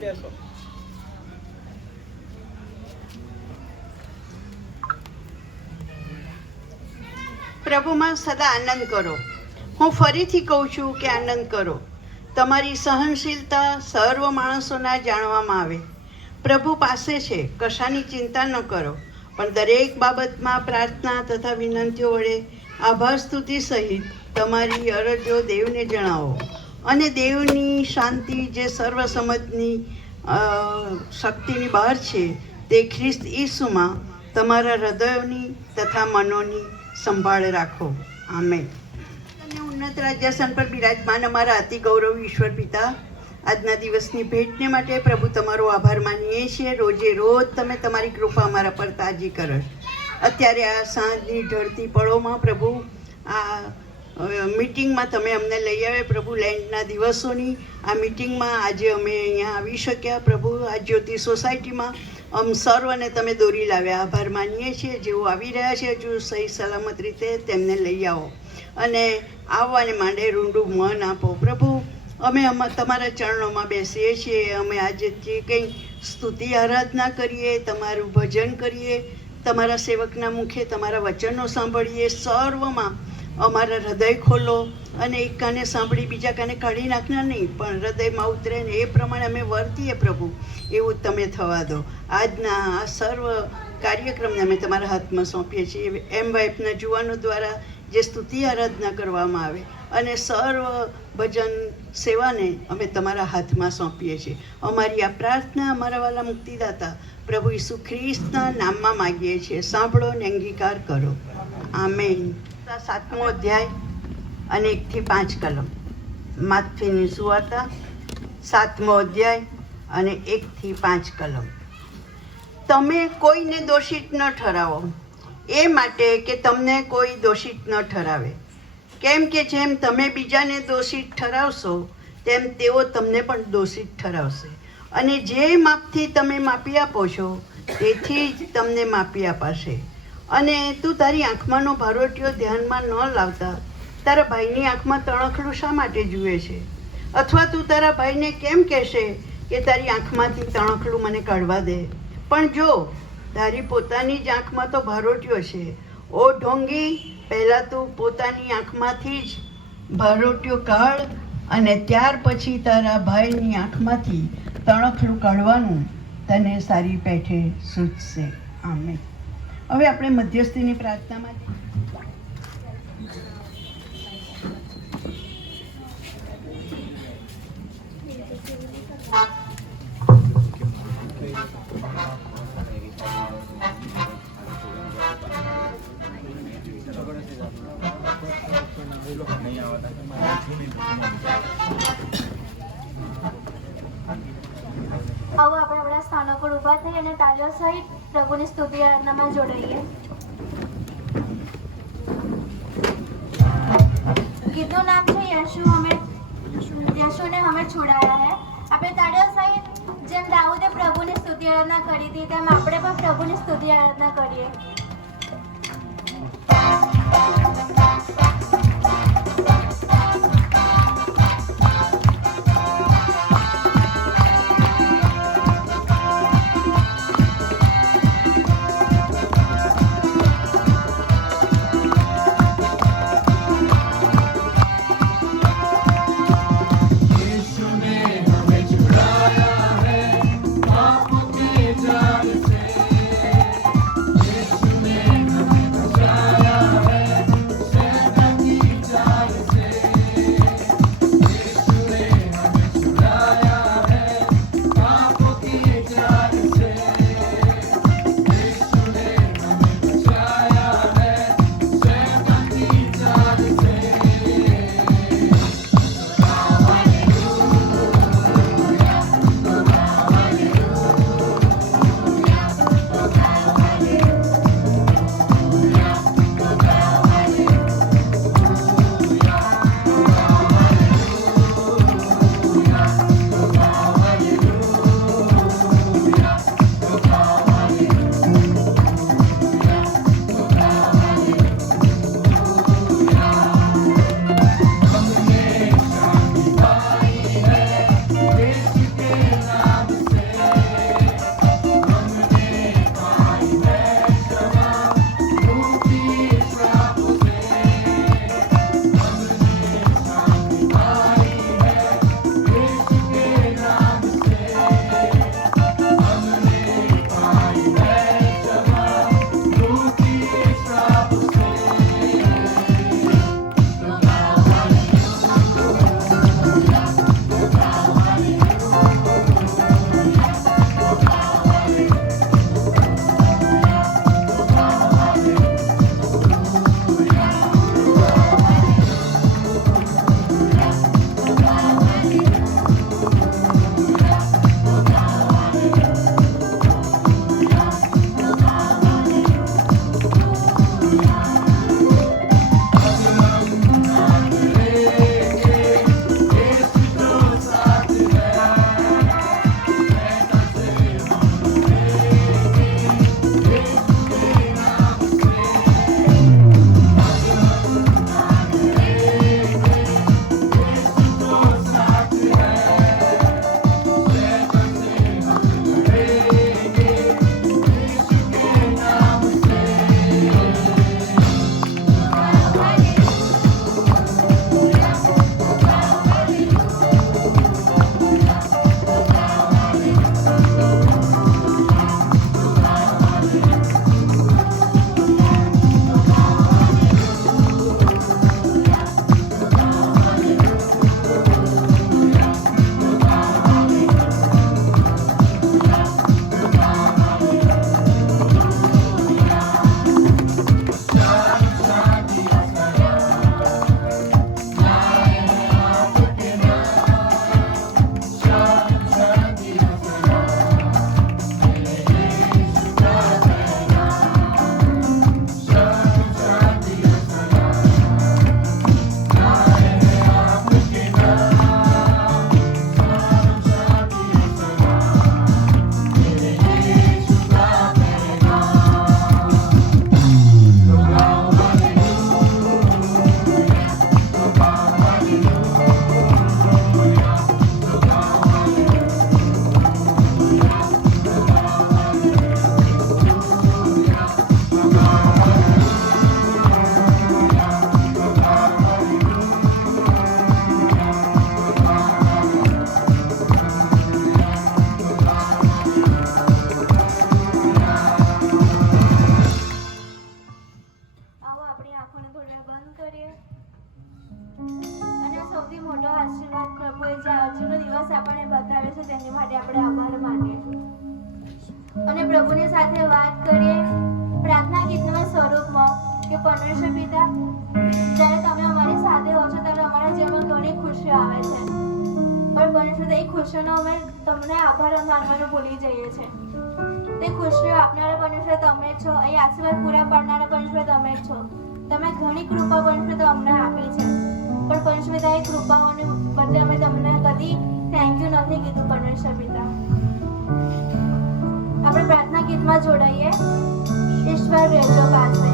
બેસો. પ્રભુમાં સદા આનંદ કરો. હું ફરીથી કહું છું કે આનંદ કરો. તમારી સહનશીલતા સર્વ માણસોના જાણવામાં આવે. પ્રભુ પાસે છે, કશાની ચિંતા ન કરો, પણ દરેક બાબતમાં પ્રાર્થના તથા વિનંતીઓ વડે આભાર સ્તુતિ સહિત તમારી અરજો દેવને જણાવો. અને દેવની શાંતિ જે સર્વ સમજની શક્તિની બહાર છે, તે ખ્રિસ્ત ઈસુમાં તમારા હૃદયોની તથા મનોની સંભાળ રાખો. આમેન. અને ઉન્નત રાજ્યાસન પર બિરાજમાન અમારા અતિ ગૌરવ ઈશ્વર પિતા, આજના દિવસની ભેટને માટે પ્રભુ તમારો આભાર માનીએ છીએ. રોજે રોજ તમે તમારી કૃપા અમારા પર તાજી કરો. અત્યારે આ સાંજની ઢળતી પળોમાં પ્રભુ આ મીટિંગમાં તમે અમને લઈ આવે. પ્રભુ લેન્ડના દિવસોની આ મીટિંગમાં આજે અમે અહીંયા આવી શક્યા. પ્રભુ આ જ્યોતિ સોસાયટીમાં સર્વને તમે દોરી લાવ્યા. આભાર માનીએ છીએ. જેઓ આવી રહ્યા છે હજુ સહી સલામત રીતે તેમને લઈ આવો અને આવવાને માંડે રૂંડું મન આપો. પ્રભુ અમે તમારા ચરણોમાં બેસીએ છીએ. અમે આજે જે કંઈ સ્તુતિ આરાધના કરીએ, તમારું ભજન કરીએ, તમારા સેવકના મુખે તમારા વચનો સાંભળીએ, સર્વમાં અમારા હૃદય ખોલો અને એક કાને સાંભળી બીજા કાને કાઢી નાખના નહીં, પણ હૃદયમાં ઉતરે ને એ પ્રમાણે અમે વર્તીએ. પ્રભુ એવું તમે થવા દો. આજના આ સર્વ કાર્યક્રમને અમે તમારા હાથમાં સોંપીએ છીએ. એમ વાઇફના જુવાનો દ્વારા જે સ્તુતિ આરાધના કરવામાં આવે અને સર્વ ભજન સેવાને અમે તમારા હાથમાં સોંપીએ છીએ. અમારી આ પ્રાર્થના અમારા વાલા મુક્તિદાતા પ્રભુ ઈસુ ખ્રિસ્તના નામમાં માગીએ છીએ. સાંભળો ને અંગીકાર કરો. આમેન. 7મો અધ્યાય અને 1 થી 5 કલમ. માથીની સુવાર્તા 7મો અધ્યાય અને 1 થી 5 કલમ. તમે કોઈને દોષિત ન ઠરાવો, એ માટે કે તમને કોઈ દોષિત ન ઠરાવે. કેમ કે જેમ તમે બીજાને દોષિત ઠરાવશો તેમ તેઓ તમને પણ દોષિત ઠરાવશે. અને જે માપથી તમે માપી આપો છો તેથી જ તમને માપી અપાશે. અને તું તારી આંખમાંનો ભારોટીયો ધ્યાનમાં ન લાવતા તારા ભાઈની આંખમાં તણખલું શા માટે જુએ છે? અથવા તું તારા ભાઈને કેમ કહેશે કે તારી આંખમાંથી તણખલું મને કાઢવા દે? પણ જો તારી પોતાની જ આંખમાં તો ભારોટીયો છે. ઓ ઢોંગી, પહેલાં તું પોતાની આંખમાંથી જ ભારોટીયો કાઢ અને ત્યાર પછી તારા ભાઈની આંખમાંથી તણખલું કાઢવાનું તને સારી પેઠે સૂચશે. આમેન. હવે આપણે મધ્યસ્થીની પ્રાર્થનામાં આવો આપણે આપણા સ્થાનો પર ઊભા થઈ અને તાળીઓ સહિત પ્રભુની સ્તુતિ આરાધનામાં જોડાઈએ. ગીતનું નામ છે યશુને હમે છુડાયા હૈ. આપણે તાળીઓ સહિત જેમ દાઉદે પ્રભુની સ્તુતિ આરાધના કરી હતી તેમ આપણે પણ પ્રભુની સ્તુતિ આરાધના કરીએ. પ્રભુની સાથે વાત કરીએ પ્રાર્થના ગીતના સ્વરૂપમાં કે પરમેશ્વર પિતા, જ્યારે તમે અમારી સાથે હો છો ત્યારે અમારા જીવનમાં ઘણી ખુશીઓ આવે છે, પણ પરમેશ્વર એ ખુશીઓનો અમે તમને આભાર માનવાનું ભૂલી જઈએ છીએ. તે ખુશીઓ આપનારા પરમેશ્વર તમે જ છો, એ આશીર્વાદ પૂરા પાડનારા પરમેશ્વર તમે જ છો. તમે ઘણી કૃપા પરમેશ્વર અમને આપી છે, પણ પરમેશ્વર એ કૃપાઓને બદલે અમે તમને કદી થેન્ક યુ નથી કીધું. પરમેશ્વર પિતા, આપણે પ્રાર્થના ગીતમાં જોડાઈએ ઈશ્વર રહેજો પાસે.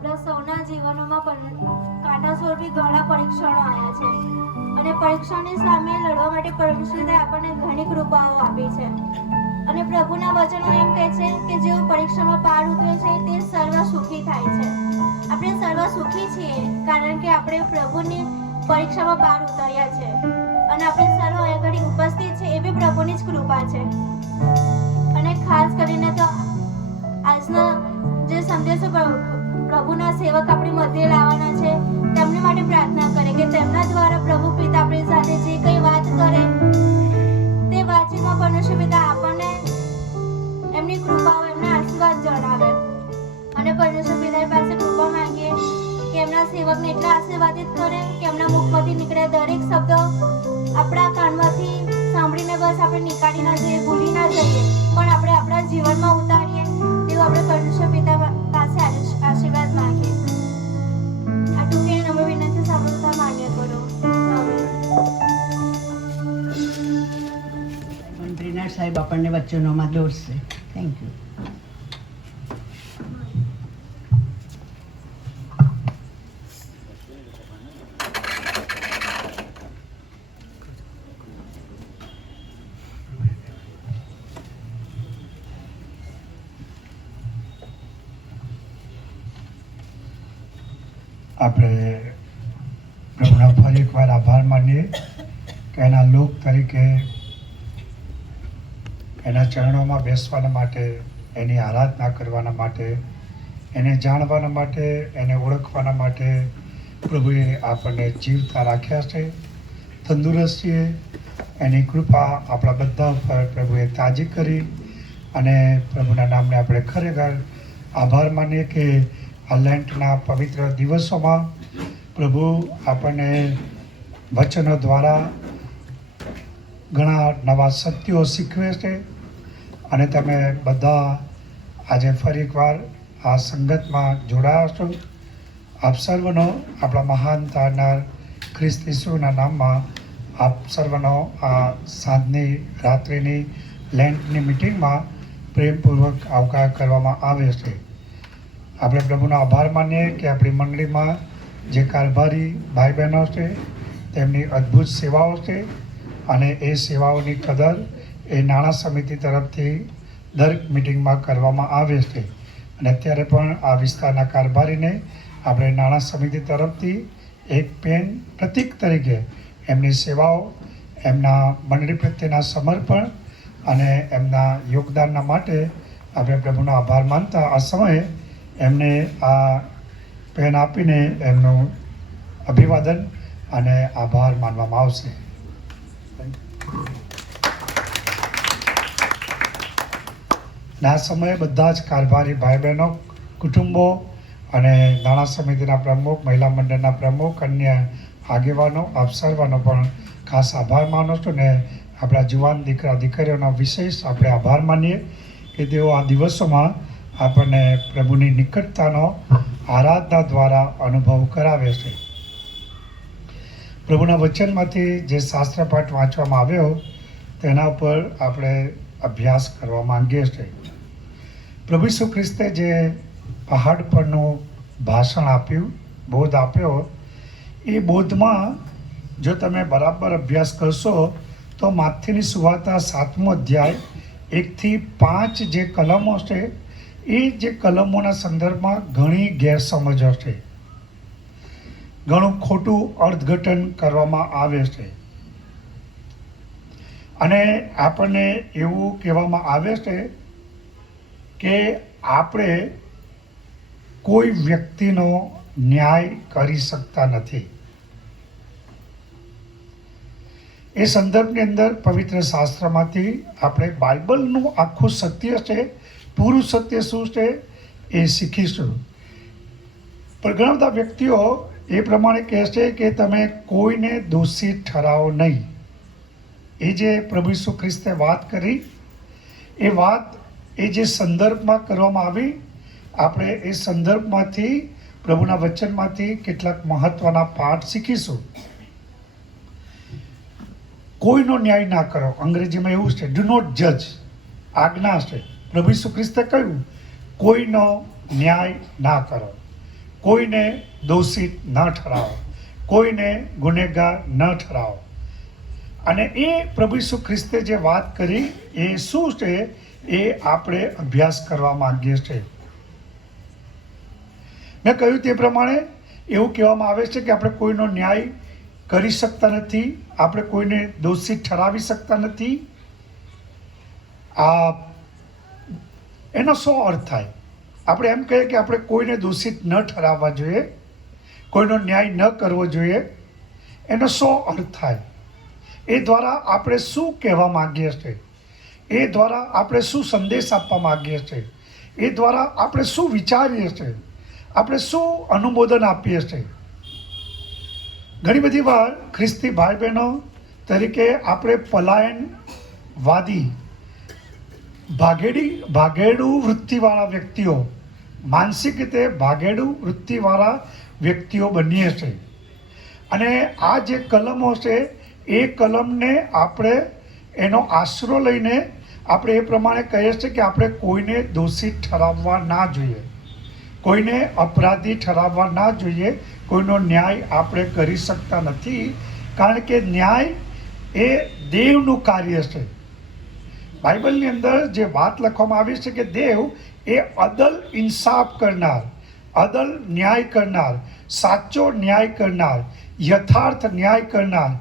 આપણા સૌના જીવનોમાં કાંટા સ્વરૂપી ઘણા પરીક્ષણો આવ્યા છે અને પરીક્ષણની સામે લડવા માટે પરમેશ્વરે આપણને ઘણી કૃપાઓ આપી છે અને પ્રભુના વચનો એમ કહે છે કે જેઓ પરીક્ષામાં પાર ઉતરે છે તે સર્વ સુખી થાય છે. આપણે સર્વ સુખી છીએ કારણ કે આપણે પ્રભુની પરીક્ષામાં પાર ઉતર્યા છે અને આપણે સર્વ અહીંયા ઘડી ઉપસ્થિત છે એ બી પ્રભુની જ કૃપા છે. અને ખાસ કરીને તો આજનો જે સંદેશો પ્રભુના સેવક આપણી મધ્ય લાવવાના છે તેમની માટે પ્રાર્થના કરે કે તેમના દ્વારા પ્રભુ પિતા આપણી સાથે જે કંઈ વાત કરે તે વાતચીતમાં પરમેશ્વર પિતા આપણને એમની કૃપાઓ એમના આશીર્વાદ જણાવે અને પરમેશ્વર પિતા પાસે કૃપા માંગીએ કે એમના સેવકને એટલા આશીર્વાદિત કરે કે એમના મુખમાંથી નીકળે દરેક શબ્દો આપણા કાનમાંથી સાંભળીને બસ આપણે નીકાળી ના જઈએ, ભૂલી ના જઈએ, પણ આપણે આપણા જીવનમાં ઉતારીએ તેવું આપણે પરમેશ્વર પિતા પાસે આશીર્વાદ માંગીએ. આ ટૂંકી નમ્ર વિનંતી સાંભળતા માન્ય કરો. મંત્રીનાથ સાહેબ આપણને વચનોમાં દોરશે. Thank you. આપણે પ્રભુના ફરી એકવાર આભાર માનીએ કે એના લોક તરીકે એના ચરણોમાં બેસવાના માટે, એની આરાધના કરવાના માટે, એને જાણવાના માટે, એને ઓળખવાના માટે પ્રભુએ આપણને જીવતા રાખ્યા છે. તંદુરસ્ત છીએ. એની કૃપા આપણા બધા ઉપર પ્રભુએ તાજી કરી અને પ્રભુના નામને આપણે ખરેખર આભાર માનીએ કે આ લેન્ટના પવિત્ર દિવસોમાં પ્રભુ આપણને વચનો દ્વારા ઘણા નવા સત્યો શીખવે છે અને તમે બધા આજે ફરી એકવાર આ સંગતમાં જોડાયા છો. આપ સર્વનો આપણા મહાન તારનાર ખ્રિસ્ત ઈસુના નામમાં આપ સર્વનો આ સાંજની રાત્રિની લેન્ટની મિટિંગમાં પ્રેમપૂર્વક આવકાર કરવામાં આવે છે. આપણે પ્રભુનો આભાર માનીએ કે આપણી મંડળીમાં જે કારભારી ભાઈ બહેનો છે તેમની અદ્ભુત સેવાઓ છે અને એ સેવાઓની કદર એ નાણાં સમિતિ તરફથી દરેક મિટિંગમાં કરવામાં આવે છે અને અત્યારે પણ આ વિસ્તારના કારભારીને આપણે નાણાં સમિતિ તરફથી એક પેન પ્રતીક તરીકે એમની સેવાઓ, એમના મંડળી પ્રત્યેના સમર્પણ અને એમના યોગદાનના માટે આપણે પ્રભુનો આભાર માનતા આ સમયે એમને આ પેન આપીને એમનું અભિવાદન અને આભાર માનવામાં આવશે. આ સમયે બધા જ કારભારી ભાઈ બહેનો, કુટુંબો અને નાણાં સમિતિના પ્રમુખ, મહિલા મંડળના પ્રમુખ, અન્ય આગેવાનો, આપ સર્વનો પણ ખાસ આભાર માનું છું ને આપણા જુવાન દીકરા દીકરીઓનો વિશેષ આપણે આભાર માનીએ કે તેઓ આ દિવસોમાં આપણને પ્રભુની નિકટતાનો આરાધના દ્વારા અનુભવ કરાવે છે. પ્રભુના વચનમાંથી જે શાસ્ત્ર પાઠ વાંચવામાં આવ્યો તેના ઉપર આપણે અભ્યાસ કરવા માંગીએ છીએ. પ્રભુ ઈસુ ખ્રિસ્તે જે પહાડ પરનું ભાષણ આપ્યું, બોધ આપ્યો, એ બોધમાં જો તમે બરાબર અભ્યાસ કરશો તો માથેની સુવાર્તા 7મો અધ્યાય 1થી 5 જે કલમો છે એ જે કલમોના સંદર્ભમાં ઘણી ગેરસમજો છે, ઘણું ખોટું અર્થઘટન કરવામાં આવે છે અને આપણને એવું કહેવામાં આવે છે કે આપણે કોઈ વ્યક્તિનો ન્યાય કરી શકતા નથી. એ સંદર્ભની અંદર પવિત્ર શાસ્ત્રમાંથી આપણે બાઇબલનું આખું સત્ય છે, પૂરું સત્ય શું છે એ શીખીશું. પણ ઘણા બધા વ્યક્તિઓ એ પ્રમાણે કહે છે કે તમે કોઈને દોષી ઠરાવો નહીં. એ જે પ્રભુ ઈસુ ખ્રિસ્તે વાત કરી એ વાત એ જે સંદર્ભમાં કરવામાં આવી, આપણે એ સંદર્ભમાંથી પ્રભુના વચનમાંથી કેટલાક મહત્વના પાઠ શીખીશું. કોઈનો ન્યાય ના કરો, અંગ્રેજીમાં એવું છે ડુ નોટ જજ, આજ્ઞા છે. પ્રભુ ઈસુ ખ્રિસ્તે કહ્યું કોઈનો ન્યાય ના કરો. કોઈને દોષિત ન ઠરાવો, કોઈને ગુનેગાર ન ઠરાવો. અને એ પ્રભુ ઈસુ ખ્રિસ્તે જે વાત કરી એ શું છે એ આપણે અભ્યાસ કરવા માંગીએ છીએ. મેં કહ્યું તે પ્રમાણે એવું કહેવામાં આવે છે કે આપણે કોઈનો ન્યાય કરી શકતા નથી, આપણે કોઈને દોષિત ઠરાવી શકતા નથી. એનો શું અર્થ થાય? આપણે એમ કહીએ કે આપણે કોઈને દોષિત ન ઠરાવવા જોઈએ, કોઈનો ન્યાય ન કરવો જોઈએ. એનો શું અર્થ થાય? એ દ્વારા આપણે શું કહેવા માંગીએ છીએ? એ દ્વારા આપણે શું સંદેશ આપવા માંગીએ છીએ? એ દ્વારા આપણે શું વિચારીએ છીએ? આપણે શું અનુમોદન આપીએ છીએ? ઘણી બધી વાર ખ્રિસ્તી ભાઈ બહેનો તરીકે આપણે પલાયનવાદી, ભાગેડુ વૃત્તિવાળા વ્યક્તિઓ, માનસિક રીતે ભાગેડુ વૃત્તિવાળા વ્યક્તિઓ બનીએ છીએ. અને આ જે કલમો છે એ કલમને આપણે એનો આશરો લઈને આપણે એ પ્રમાણે કહીએ છીએ કે આપણે કોઈને દોષિત ઠરાવવા ના જોઈએ, કોઈને અપરાધી ઠરાવવા ના જોઈએ, કોઈનો ન્યાય આપણે કરી શકતા નથી. કારણ કે ન્યાય એ દેવનું કાર્ય છે. બાઇબલની અંદર જે વાત લખવામાં આવી છે કે દેવ એ અદલ ઇન્સાફ કરનાર, અદલ ન્યાય કરનાર, સાચો ન્યાય કરનાર, યથાર્થ ન્યાય કરનાર,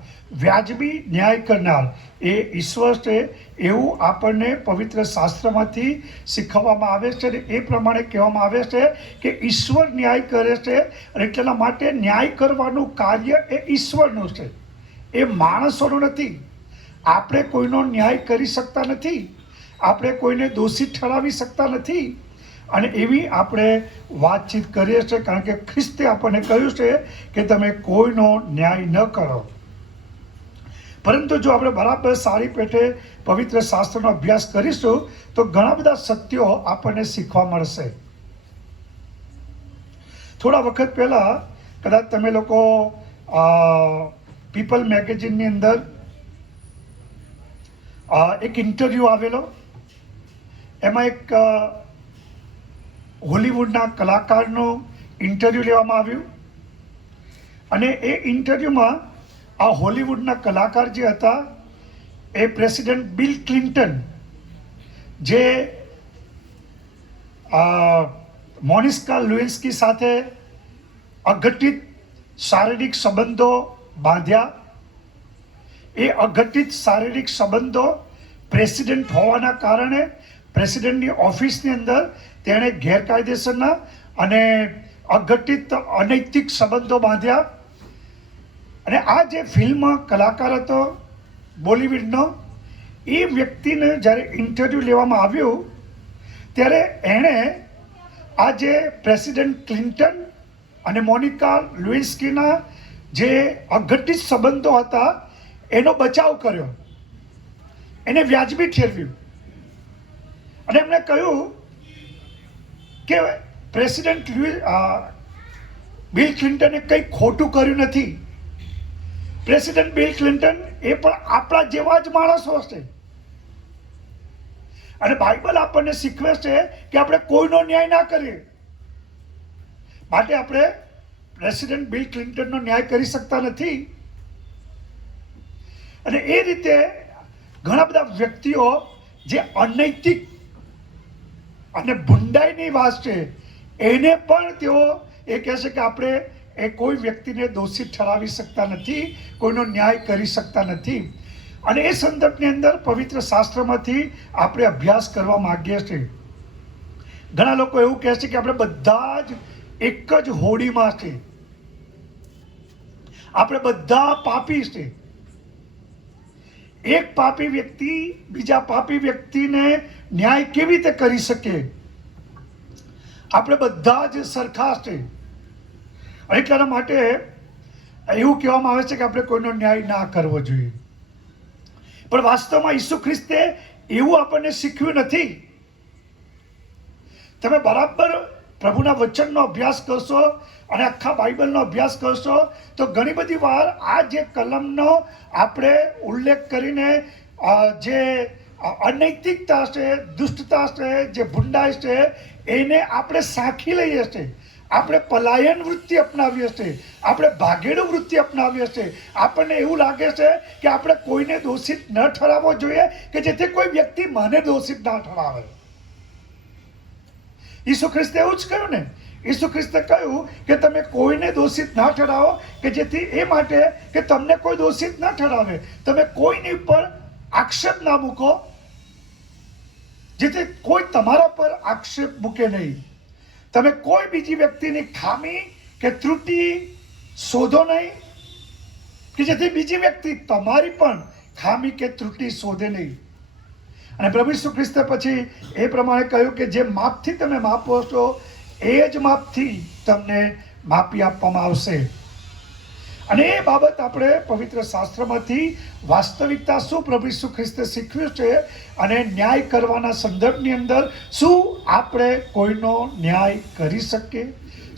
વ્યાજબી ન્યાય કરનાર એ ઈશ્વર છે. એવું આપણને પવિત્ર શાસ્ત્રમાંથી શીખવવામાં આવે છે. અને એ પ્રમાણે કહેવામાં આવે છે કે ઈશ્વર ન્યાય કરે છે. અને એટલા માટે ન્યાય કરવાનું કાર્ય એ ઈશ્વરનું છે, એ માણસોનું નથી. આપણે કોઈનો ન્યાય કરી શકતા નથી, આપણે કોઈને દોષિત ઠરાવી શકતા નથી. અને એવી આપણે વાતચીત કરીએ છીએ કારણ કે ખ્રિસ્તે આપણને કહ્યું છે કે તમે કોઈનો ન્યાય ન કરો. પરંતુ જો આપણે બરાબર સારી પેટે પવિત્ર શાસ્ત્રનો અભ્યાસ કરીશું તો ઘણા બધા સત્યો આપણને શીખવા મળશે. થોડા વખત પહેલાં કદાચ તમે લોકો પીપલ મેગેઝિનની અંદર એક ઇન્ટરવ્યૂ આવેલો. એમાં એક હોલિવૂડના કલાકારનું ઇન્ટરવ્યૂ લેવામાં આવ્યું. અને એ ઇન્ટરવ્યૂમાં આ હોલિવૂડના કલાકાર જે હતા એ પ્રેસિડેન્ટ બિલ ક્લિન્ટન, જે મોનિકા લ્યુઇન્સ્કી સાથે અઘટિત શારીરિક સંબંધો બાંધ્યા. એ અઘટિત શારીરિક સંબંધો પ્રેસિડેન્ટ હોવાના કારણે પ્રેસિડેન્ટની ઓફિસની અંદર તેણે ગેરકાયદેસરના અને અઘટિત અનૈતિક સંબંધો બાંધ્યા. અને આ જે ફિલ્મ કલાકાર હતો બોલિવૂડનો, એ વ્યક્તિને જ્યારે ઇન્ટરવ્યૂ લેવામાં આવ્યું ત્યારે એણે આ જે પ્રેસિડેન્ટ ક્લિન્ટન અને મોનિકા લ્યુઇન્સ્કીના જે અઘટિત સંબંધો હતા એનો બચાવ કર્યો, એને વ્યાજબી ઠેરવ્યું. અને એમણે કહ્યું કે પ્રેસિડેન્ટ બિલ ક્લિન્ટને કંઈ ખોટું કર્યું નથી. પ્રેસિડેન્ટ બિલ ક્લિન્ટન એ પણ આપણા જેવા જ માણસો હશે. અને બાઇબલ આપણને શીખવે છે કે આપણે કોઈનો ન્યાય ના કરીએ. માટે આપણે પ્રેસિડેન્ટ બિલ ક્લિન્ટનનો ન્યાય કરી શકતા નથી. અને એ રીતે ઘણા બધા વ્યક્તિઓ જે અનૈતિક અને ભૂંડાઈની વાત છે એને પણ તેઓ એ કહે છે કે આપણે એ કોઈ વ્યક્તિને દોષિત ઠરાવી શકતા નથી, કોઈનો ન્યાય કરી શકતા નથી. અને એ સંદર્ભની અંદર પવિત્ર શાસ્ત્રમાંથી આપણે અભ્યાસ કરવા માગીએ છીએ. ઘણા લોકો એવું કહે છે કે આપણે બધા જ એક જ હોડીમાં છે, આપણે બધા પાપી છે. એક પાપી વ્યક્તિ બીજા પાપી વ્યક્તિને ન્યાય કેવી રીતે કરી શકે? આપણે બધા જ સરખા છે. એટલા માટે એવું કહેવામાં આવે છે કે આપણે કોઈનો ન્યાય ના કરવો જોઈએ. પણ વાસ્તવમાં ઈસુ ખ્રિસ્તે એવું આપણને શીખવ્યું નથી. તમે બરાબર પ્રભુના વચનનો અભ્યાસ કરશો અને આખા બાઇબલનો અભ્યાસ કરશો તો ઘણી બધી વાર આ જે કલમનો આપણે ઉલ્લેખ કરીને જે અનૈતિકતા છે, દુષ્ટતા છે, જે ભૂંડાઈ છે એને આપણે સાંખી લઈએ છીએ. આપણે પલાયન વૃત્તિ અપનાવીએ છીએ, આપણે ભાગેડુ વૃત્તિ અપનાવીએ છીએ. આપણને એવું લાગે છે કે આપણે કોઈને દોષિત ન ઠરાવવો જોઈએ કે જેથી કોઈ વ્યક્તિ મને દોષિત ના ઠરાવે. ઈસુ ખ્રિસ્તે એવું જ કહ્યું ને. ઈસુ ખ્રિસ્તે કહ્યું કે તમે કોઈને દોષિત ના ઠરાવો કે જેથી એ માટે કે તમને કોઈ દોષિત ના ઠરાવે. તમે કોઈની ઉપર આક્ષેપ ના મૂકો જેથી કોઈ તમારા પર આક્ષેપ મૂકે નહીં. તમે કોઈ બીજી વ્યક્તિની ખામી કે ત્રુટિ શોધો નહીં કે જેથી બીજી વ્યક્તિ તમારી પણ ખામી કે ત્રુટિ શોધે નહીં. અને પ્રભુ ઈસુ ખ્રિસ્તે પછી એ પ્રમાણે કહ્યું કે જે માપથી તમે માપો છો એ જ માપથી તમને માપી આપવામાં આવશે. અને એ બાબત આપણે પવિત્ર શાસ્ત્રમાંથી વાસ્તવિકતા શું પ્રભુ ઈસુ ખ્રિસ્તે શીખવ્યું છે અને ન્યાય કરવાના સંદર્ભની અંદર શું આપણે કોઈનો ન્યાય કરી શકીએ,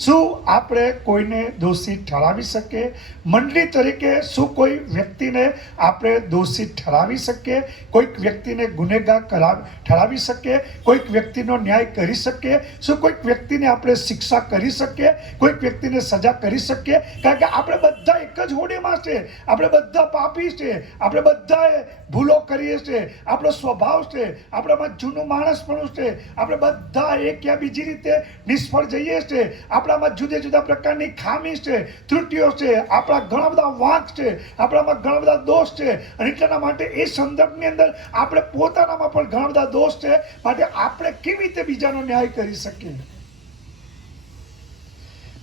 શું આપણે કોઈને દોષિત ઠરાવી શકીએ, મંડળી તરીકે શું કોઈ વ્યક્તિને આપણે દોષિત ઠરાવી શકીએ, કોઈક વ્યક્તિને ગુનેગાર ઠરાવી શકીએ, કોઈક વ્યક્તિનો ન્યાય કરી શકીએ, શું કોઈક વ્યક્તિને આપણે શિક્ષા કરી શકીએ, કોઈક વ્યક્તિને સજા કરી શકીએ. કારણ કે આપણે બધા એક જ હોડીમાં છે, આપણે બધા પાપી છે, આપણે બધા ભૂલો કરીએ છીએ, આપણો સ્વભાવ છે, આપણામાં જૂનું માણસપણું છે, આપણે બધા એક યા બીજી રીતે નિષ્ફળ જઈએ છીએ, આપણામાં જુદા જુદા પ્રકારની ખામી છે, ત્રુટિઓ છે, આપણા ઘણા બધા વાંક છે, આપણામાં ઘણા બધા દોષ છે. અને એટલા માટે એ સંદર્ભની અંદર આપણે પોતાનામાં પણ ઘણા બધા દોષ છે, માટે આપણે કેવી રીતે બીજાનો ન્યાય કરી શકીએ.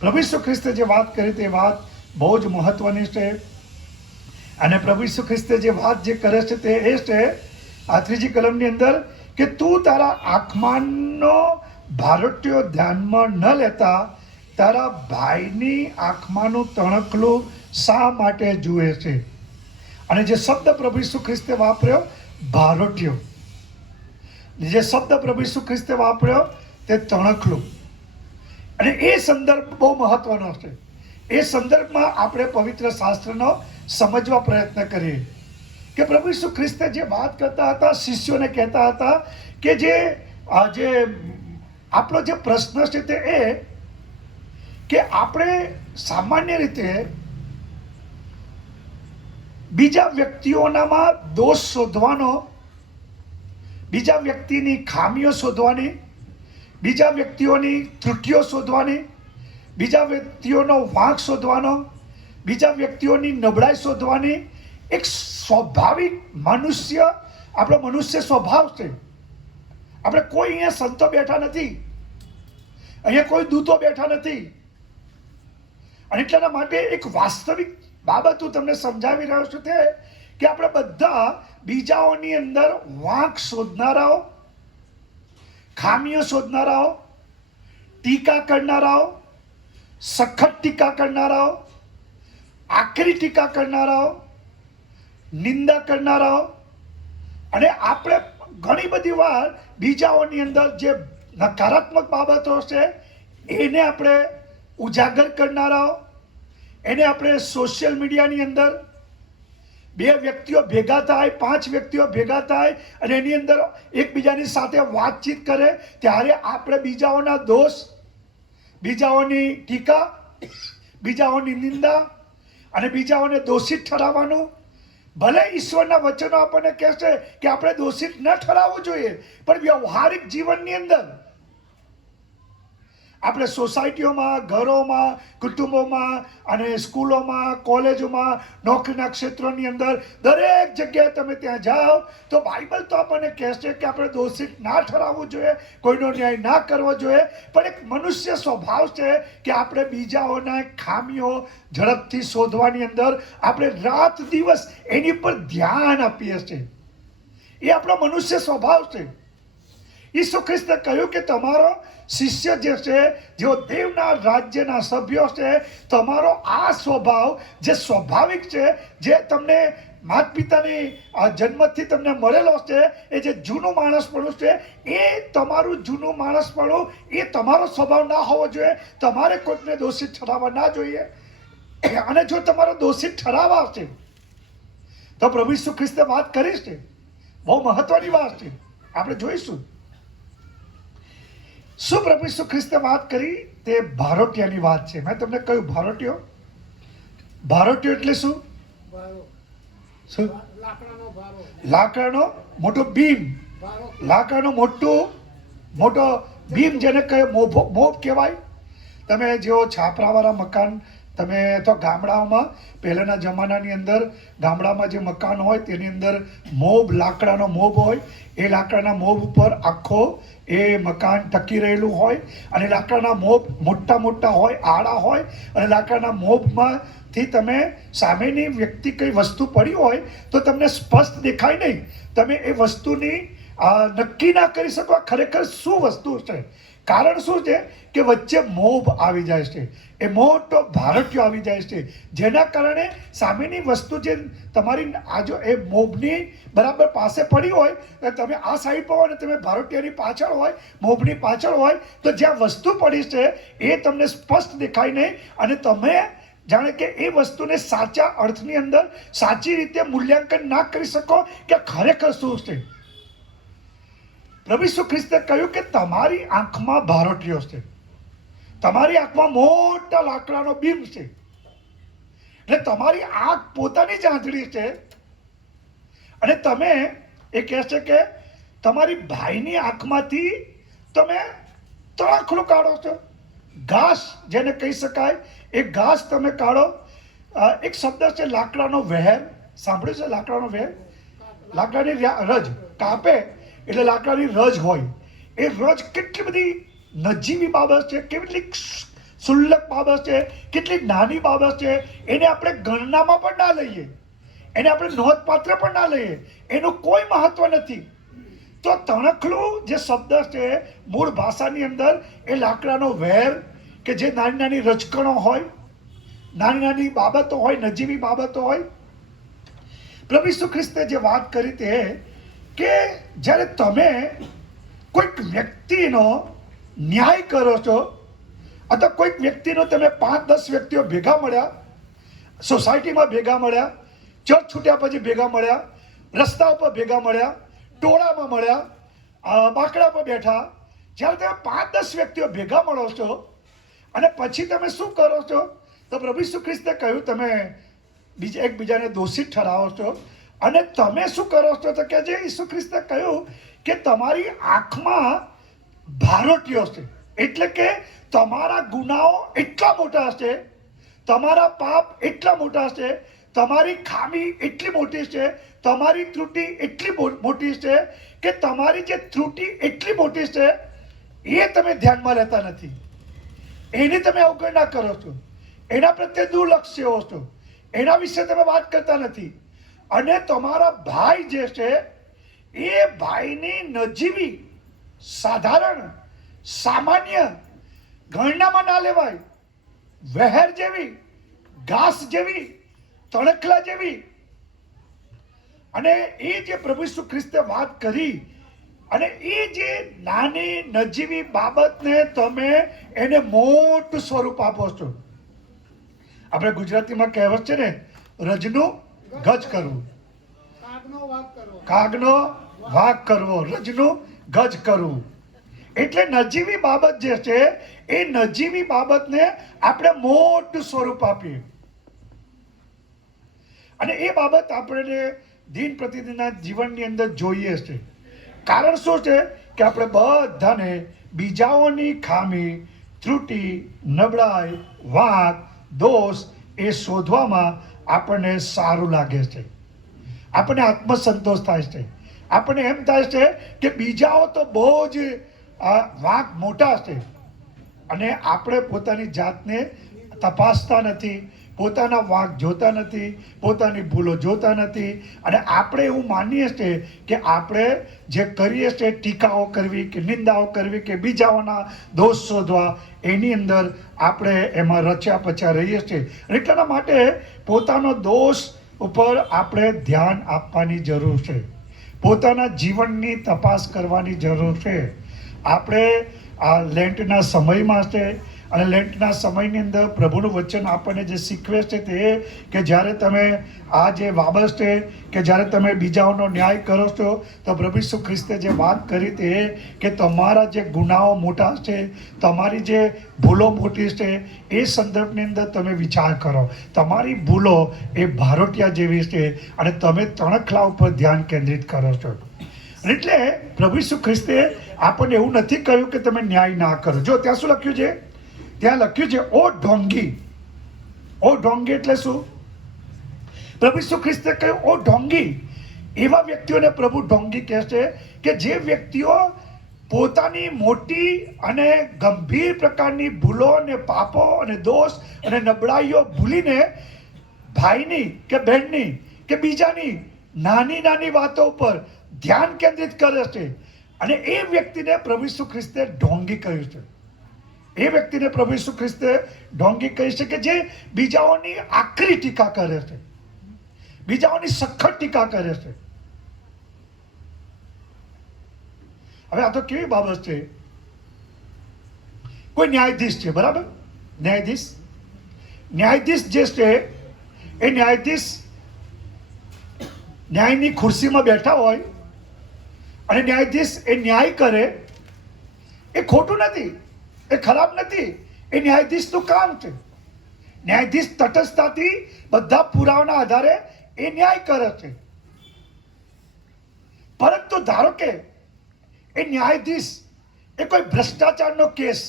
પ્રભુ ઈસુ ખ્રિસ્તે જે વાત કરી તે વાત બહુ જ મહત્વની છે. અને પ્રભુ ઈસુ ખ્રિસ્તે જે વાત જે કરે છે તે એ છે આ 3જી કલમની અંદર કે તું તારા આંખમાંનો ભારટ્યો ધ્યાનમાં ન લેતા તારા ભાઈની આંખમાંનું તણખલું શા માટે જુએ છે. અને જે શબ્દ પ્રભુ ઈસુ ખ્રિસ્તે વાપર્યો ભારટ્યો, જે શબ્દ પ્રભુ ઈસુ ખ્રિસ્તે વાપર્યો તે તણખલું. અને એ સંદર્ભ બહુ મહત્વનો છે. એ સંદર્ભમાં આપણે પવિત્ર શાસ્ત્રનો સમજવા પ્રયત્ન કરીએ કે પ્રભુ ઈસુ ખ્રિસ્તે જે વાત કરતા હતા, શિષ્યોને કહેતા હતા કે જે આપણો જે પ્રશ્ન છે તે એ કે આપણે સામાન્ય રીતે બીજા વ્યક્તિઓનામાં દોષ શોધવાનો, બીજા વ્યક્તિની ખામીઓ શોધવાની, બીજા વ્યક્તિઓની ત્રુટિઓ શોધવાની, બીજા વ્યક્તિઓનો વાંક શોધવાનો, બીજા વ્યક્તિઓની નબળાઈ શોધવાની એક સ્વાભાવિક મનુષ્ય, આપણો મનુષ્ય સ્વભાવ છે. આપણે કોઈ અહીંયા સંતો બેઠા નથી, અહીંયા કોઈ દૂતો બેઠા નથી. અને એટલા માટે એક વાસ્તવિક બાબત હું તમને સમજાવી રહ્યો છું તે કે આપણે બધા બીજાઓની અંદર વાંક શોધનારાઓ, ખામીઓ શોધનારાઓ, ટીકા કરનારાઓ, સખત ટીકા કરનારાઓ, આકરી ટીકા કરનારાઓ, નિંદા કરનારાઓ. અને આપણે ઘણી બધી વાર બીજાઓની અંદર જે નકારાત્મક બાબતો છે એને આપણે ઉજાગર કરનારાઓ, એને આપણે સોશિયલ મીડિયાની અંદર 2 વ્યક્તિઓ ભેગા થાય, 5 વ્યક્તિઓ ભેગા થાય અને એની અંદર એકબીજાની સાથે વાતચીત કરે ત્યારે આપણે બીજાઓના દોષ, બીજાઓની ટીકા, બીજાઓની નિંદા અને બીજાઓને દોષિત ઠરાવવાનું. ભલે ઈશ્વરના વચનો આપણને કહેશે કે આપણે દોષિત ન ઠરાવવું જોઈએ, પણ વ્યવહારિક જીવનની અંદર આપણે સોસાયટીઓમાં, ઘરોમાં, કુટુંબોમાં અને સ્કૂલોમાં, કોલેજોમાં, નોકરીના ક્ષેત્રોની અંદર દરેક જગ્યાએ તમે ત્યાં જાઓ તો બાઇબલ તો આપણને કહેશે કે આપણે દોષિત ના ઠરાવવું જોઈએ, કોઈનો ન્યાય ના કરવો જોઈએ. પણ એક મનુષ્ય સ્વભાવ છે કે આપણે બીજાઓના ખામીઓ ઝડપથી શોધવાની અંદર આપણે રાત દિવસ એની પર ધ્યાન આપીએ છીએ. એ આપણો મનુષ્ય સ્વભાવ છે. ઈસુ ખ્રિસ્તે કહ્યું કે તમારો શિષ્ય જે છે, જેઓ દેવના રાજ્યના સભ્યો છે, તમારો આ સ્વભાવ જે સ્વાભાવિક છે, જે તમને માતા પિતાની જન્મથી તમને મળેલો છે, એ જે જૂનું માણસપણું છે, એ તમારું જૂનું માણસપણું એ તમારો સ્વભાવ ના હોવો જોઈએ. તમારે કોઈકને દોષિત ઠરાવવા ના જોઈએ. અને જો તમારો દોષિત ઠરાવવા છે તો પ્રભુ ઈસુ ખ્રિસ્તે વાત કરી છે, બહુ મહત્વની વાત છે, આપણે જોઈશું. શું પ્રભુ ઈસુ ખ્રિસ્તે વાત કરી તે ભારોટિયાની વાત છે. મેં તમને કહ્યું ભારોટિયો એટલે શું? શું? લાકડાનો મોટો બીમ, લાકડાનો મોટો બીમ જેને કહે મોબ કહેવાય. તમે જેવો છાપરાવાળા મકાન, તમે તો ગામડાઓમાં પહેલાંના જમાનાની અંદર ગામડામાં જે મકાન હોય તેની અંદર મોબ, લાકડાનો મોબ હોય. એ લાકડાના મોબ ઉપર આખો એ મકાન ટકી રહેલું હોય અને લાકડાના મોબ મોટા હોય, આડા હોય અને લાકડાના મોબમાંથી તમે સામેની વ્યક્તિ કઈ વસ્તુ પડી હોય તો તમને સ્પષ્ટ દેખાય નહીં. તમે એ વસ્તુની નક્કી ના કરી શકો ખરેખર શું વસ્તુ છે. કારણ શું છે કે વચ્ચે મોબ આવી જાય છે, એ મોટો ભારટીયો આવી જાય છે, જેના કારણે સામેની વસ્તુ જે તમારી આજો એ મોબની બરાબર પાસે પડી હોય, તમે આ સાઈડ પર હોય ને તમે ભારટીયાની પાછળ હોય, મોબની પાછળ હોય, તો જ્યાં વસ્તુ પડી છે એ તમને સ્પષ્ટ દેખાય નહીં અને તમે જાણે કે એ વસ્તુને સાચા અર્થની અંદર સાચી રીતે મૂલ્યાંકન ના કરી શકો કે ખરેખર શું છે. પ્રભુ ઈસુ ખ્રિસ્તે કહ્યું કે તમારી આંખમાં ભારોટીઓ છે, તમારી આંખમાં મોટા લાકડાનો બીમ છે, એટલે તમારી આંખ પોતાની જ આંધળી છે અને તમે એ કહે છે કે તમારી ભાઈની આંખમાંથી તમે તણખલું કાઢો છો. ઘાસ જેને કહી શકાય એ ઘાસ તમે કાઢો. એક શબ્દ છે લાકડાનો વહેર, સાંભળ્યું છે? લાકડાનો વહેર, લાકડાની રજ કાપે એટલે લાકડાની રજ હોય. એ રજ કેટલી બધી નજીવી બાબત છે, કેટલી સુલ્લક બાબત છે, કેટલી નાની બાબત છે. એને આપણે ગણનામાં પણ ના લઈએ, એને આપણે નોંધપાત્ર પણ ના લઈએ, એનું કોઈ મહત્વ નથી. તો તણખલું જે શબ્દ છે મૂળ ભાષાની અંદર એ લાકડાનો વેર કે જે નાની નાની રચકણો હોય, નાની નાની બાબતો હોય, નજીવી બાબતો હોય. પ્રભુ ઈસુ ખ્રિસ્તે જે વાત કરી તે કે જ્યારે તમે કોઈક વ્યક્તિનો ન્યાય કરો છો અથવા કોઈક વ્યક્તિનો તમે 5-10 વ્યક્તિઓ ભેગા મળ્યા, સોસાયટીમાં ભેગા મળ્યા, ચર્ચ છૂટ્યા પછી ભેગા મળ્યા, રસ્તા ઉપર ભેગા મળ્યા, ટોળામાં મળ્યા, બાકડા પર બેઠા, જ્યારે તમે 5-10 વ્યક્તિઓ ભેગા મળો છો અને પછી તમે શું કરો છો? તો પ્રભુ ઈસુ ખ્રિસ્તે કહ્યું તમે એકબીજાને દોષિત ઠરાવો છો અને તમે શું કરો છો? તો કે જે ઈસુ ખ્રિસ્તે કહ્યું કે તમારી આંખમાં ભારોટીઓ છે, એટલે કે તમારા ગુનાઓ એટલા મોટા છે, તમારા પાપ એટલા મોટા છે, તમારી ખામી એટલી મોટી છે, તમારી ત્રુટિ એટલી મોટી છે કે તમારી જે ત્રુટિ એટલી મોટી છે એ તમે ધ્યાનમાં લેતા નથી, એની તમે અવગણના કરો છો, એના પ્રત્યે દુર્લક્ષ્ય હો છો, એના વિશે તમે વાત કરતા નથી. અને તમારા ભાઈ જે છે એ ભાઈની નજીવી, સાધારણ, સામાન્ય, ગણનામાં ના લેવાય, વહેર જેવી, ઘાસ જેવી, તણખલા જેવી. અને એ જે પ્રભુ ઈસુ ખ્રિસ્તે વાત કરી અને એ જે નાની નજીવી બાબતને તમે એને મોટું સ્વરૂપ આપો છો. આપણે ગુજરાતીમાં કહેવત છે ને, રજનું ગજ કરવું, કાગનો વાગ કરવો, રજનું ગજ કરવું. એટલે નજીવી બાબત જે છે એ નજીવી બાબતને આપણે મોટું સ્વરૂપ આપીએ અને એ બાબત આપણે દિન પ્રતિદિનના જીવનની અંદર જોઈએ છે. કારણ શું છે કે આપણે બધાને બીજાઓની ખામી, ત્રુટિ, નબળાઈ, વાંક, દોષ એ શોધવામાં આપણને સારું લાગે છે, આપણને આત્મસંતોષ થાય છે, આપણને એમ થાય છે કે બીજાઓ તો બહુ જ વાંક મોટા છે અને આપણે પોતાની જાતને તપાસતા નથી, પોતાના વાંક જોતા નથી, પોતાની ભૂલો જોતા નથી અને આપણે એવું માનીએ છીએ કે આપણે જે કરીએ છીએ ટીકાઓ કરવી કે નિંદાઓ કરવી કે બીજાઓના દોષ શોધવા, એની અંદર આપણે એમાં રચ્યા પચ્યા રહીએ છીએ. એટલા માટે પોતાનો દોષ ઉપર આપણે ધ્યાન આપવાની જરૂર છે, પોતાના જીવનની તપાસ કરવાની જરૂર છે. આપણે આ લેન્ટના સમયમાં છે, અને લેન્ટના સમયની અંદર પ્રભુનું વચન આપણને જે શીખવે છે તે કે જ્યારે તમે આ જે બાબત છે કે જ્યારે તમે બીજાઓનો ન્યાય કરો છો તો પ્રભુ ઈસુ ખ્રિસ્તે જે વાત કરી તે કે તમારા જે ગુનાઓ મોટા છે, તમારી જે ભૂલો મોટી છે, એ સંદર્ભની અંદર તમે વિચાર કરો. તમારી ભૂલો એ ભારોટિયા જેવી છે અને તમે તણખલા ઉપર ધ્યાન કેન્દ્રિત કરો છો. એટલે પ્રભુ ઈસુ ખ્રિસ્તે આપણને એવું નથી કહ્યું કે તમે ન્યાય ના કરો. જો ત્યાં શું લખ્યું છે? ત્યાં લખ્યું છે ઓ ઢોંગી. ઓ ઢોંગી એટલે શું? પ્રભુ ઈસુ ખ્રિસ્તે કહ્યું ઓ ઢોંગી. એવા વ્યક્તિઓને પ્રભુ ઢોંગી કહે છે કે જે વ્યક્તિઓ પોતાની મોટી અને ગંભીર પ્રકારની ભૂલો અને પાપો અને દોષ અને નબળાઈઓ ભૂલીને ભાઈની કે બહેનની કે બીજાની નાની નાની વાતો ઉપર ધ્યાન કેન્દ્રિત કરે છે. અને એ વ્યક્તિને પ્રભુ ઈસુ ખ્રિસ્તે ઢોંગી કહ્યું છે. એ વ્યક્તિને પ્રભુ ઈસુ ખ્રિસ્તે ઢોંગી કહી છે કે જે બીજાઓની આકરી ટીકા કરે છે, બીજાઓની સખત ટીકા કરે છે. હવે આ તો કેવી બાબત છે? કોઈ ન્યાયાધીશ છે, બરાબર? ન્યાયાધીશ જે છે એ ન્યાયાધીશ ન્યાયની ખુરશીમાં બેઠા હોય અને ન્યાયાધીશ એ ન્યાય કરે, એ ખોટું નથી, એ ખરાબ નથી. એ ન્યાયાધીશનું કામ છે. ન્યાયાધીશ તટસ્થતાથી બધા પુરાવાના આધારે એ ન્યાય કરે છે. પરંતુ ધારો કે એ ન્યાયાધીશ એ કોઈ ભ્રષ્ટાચારનો કેસ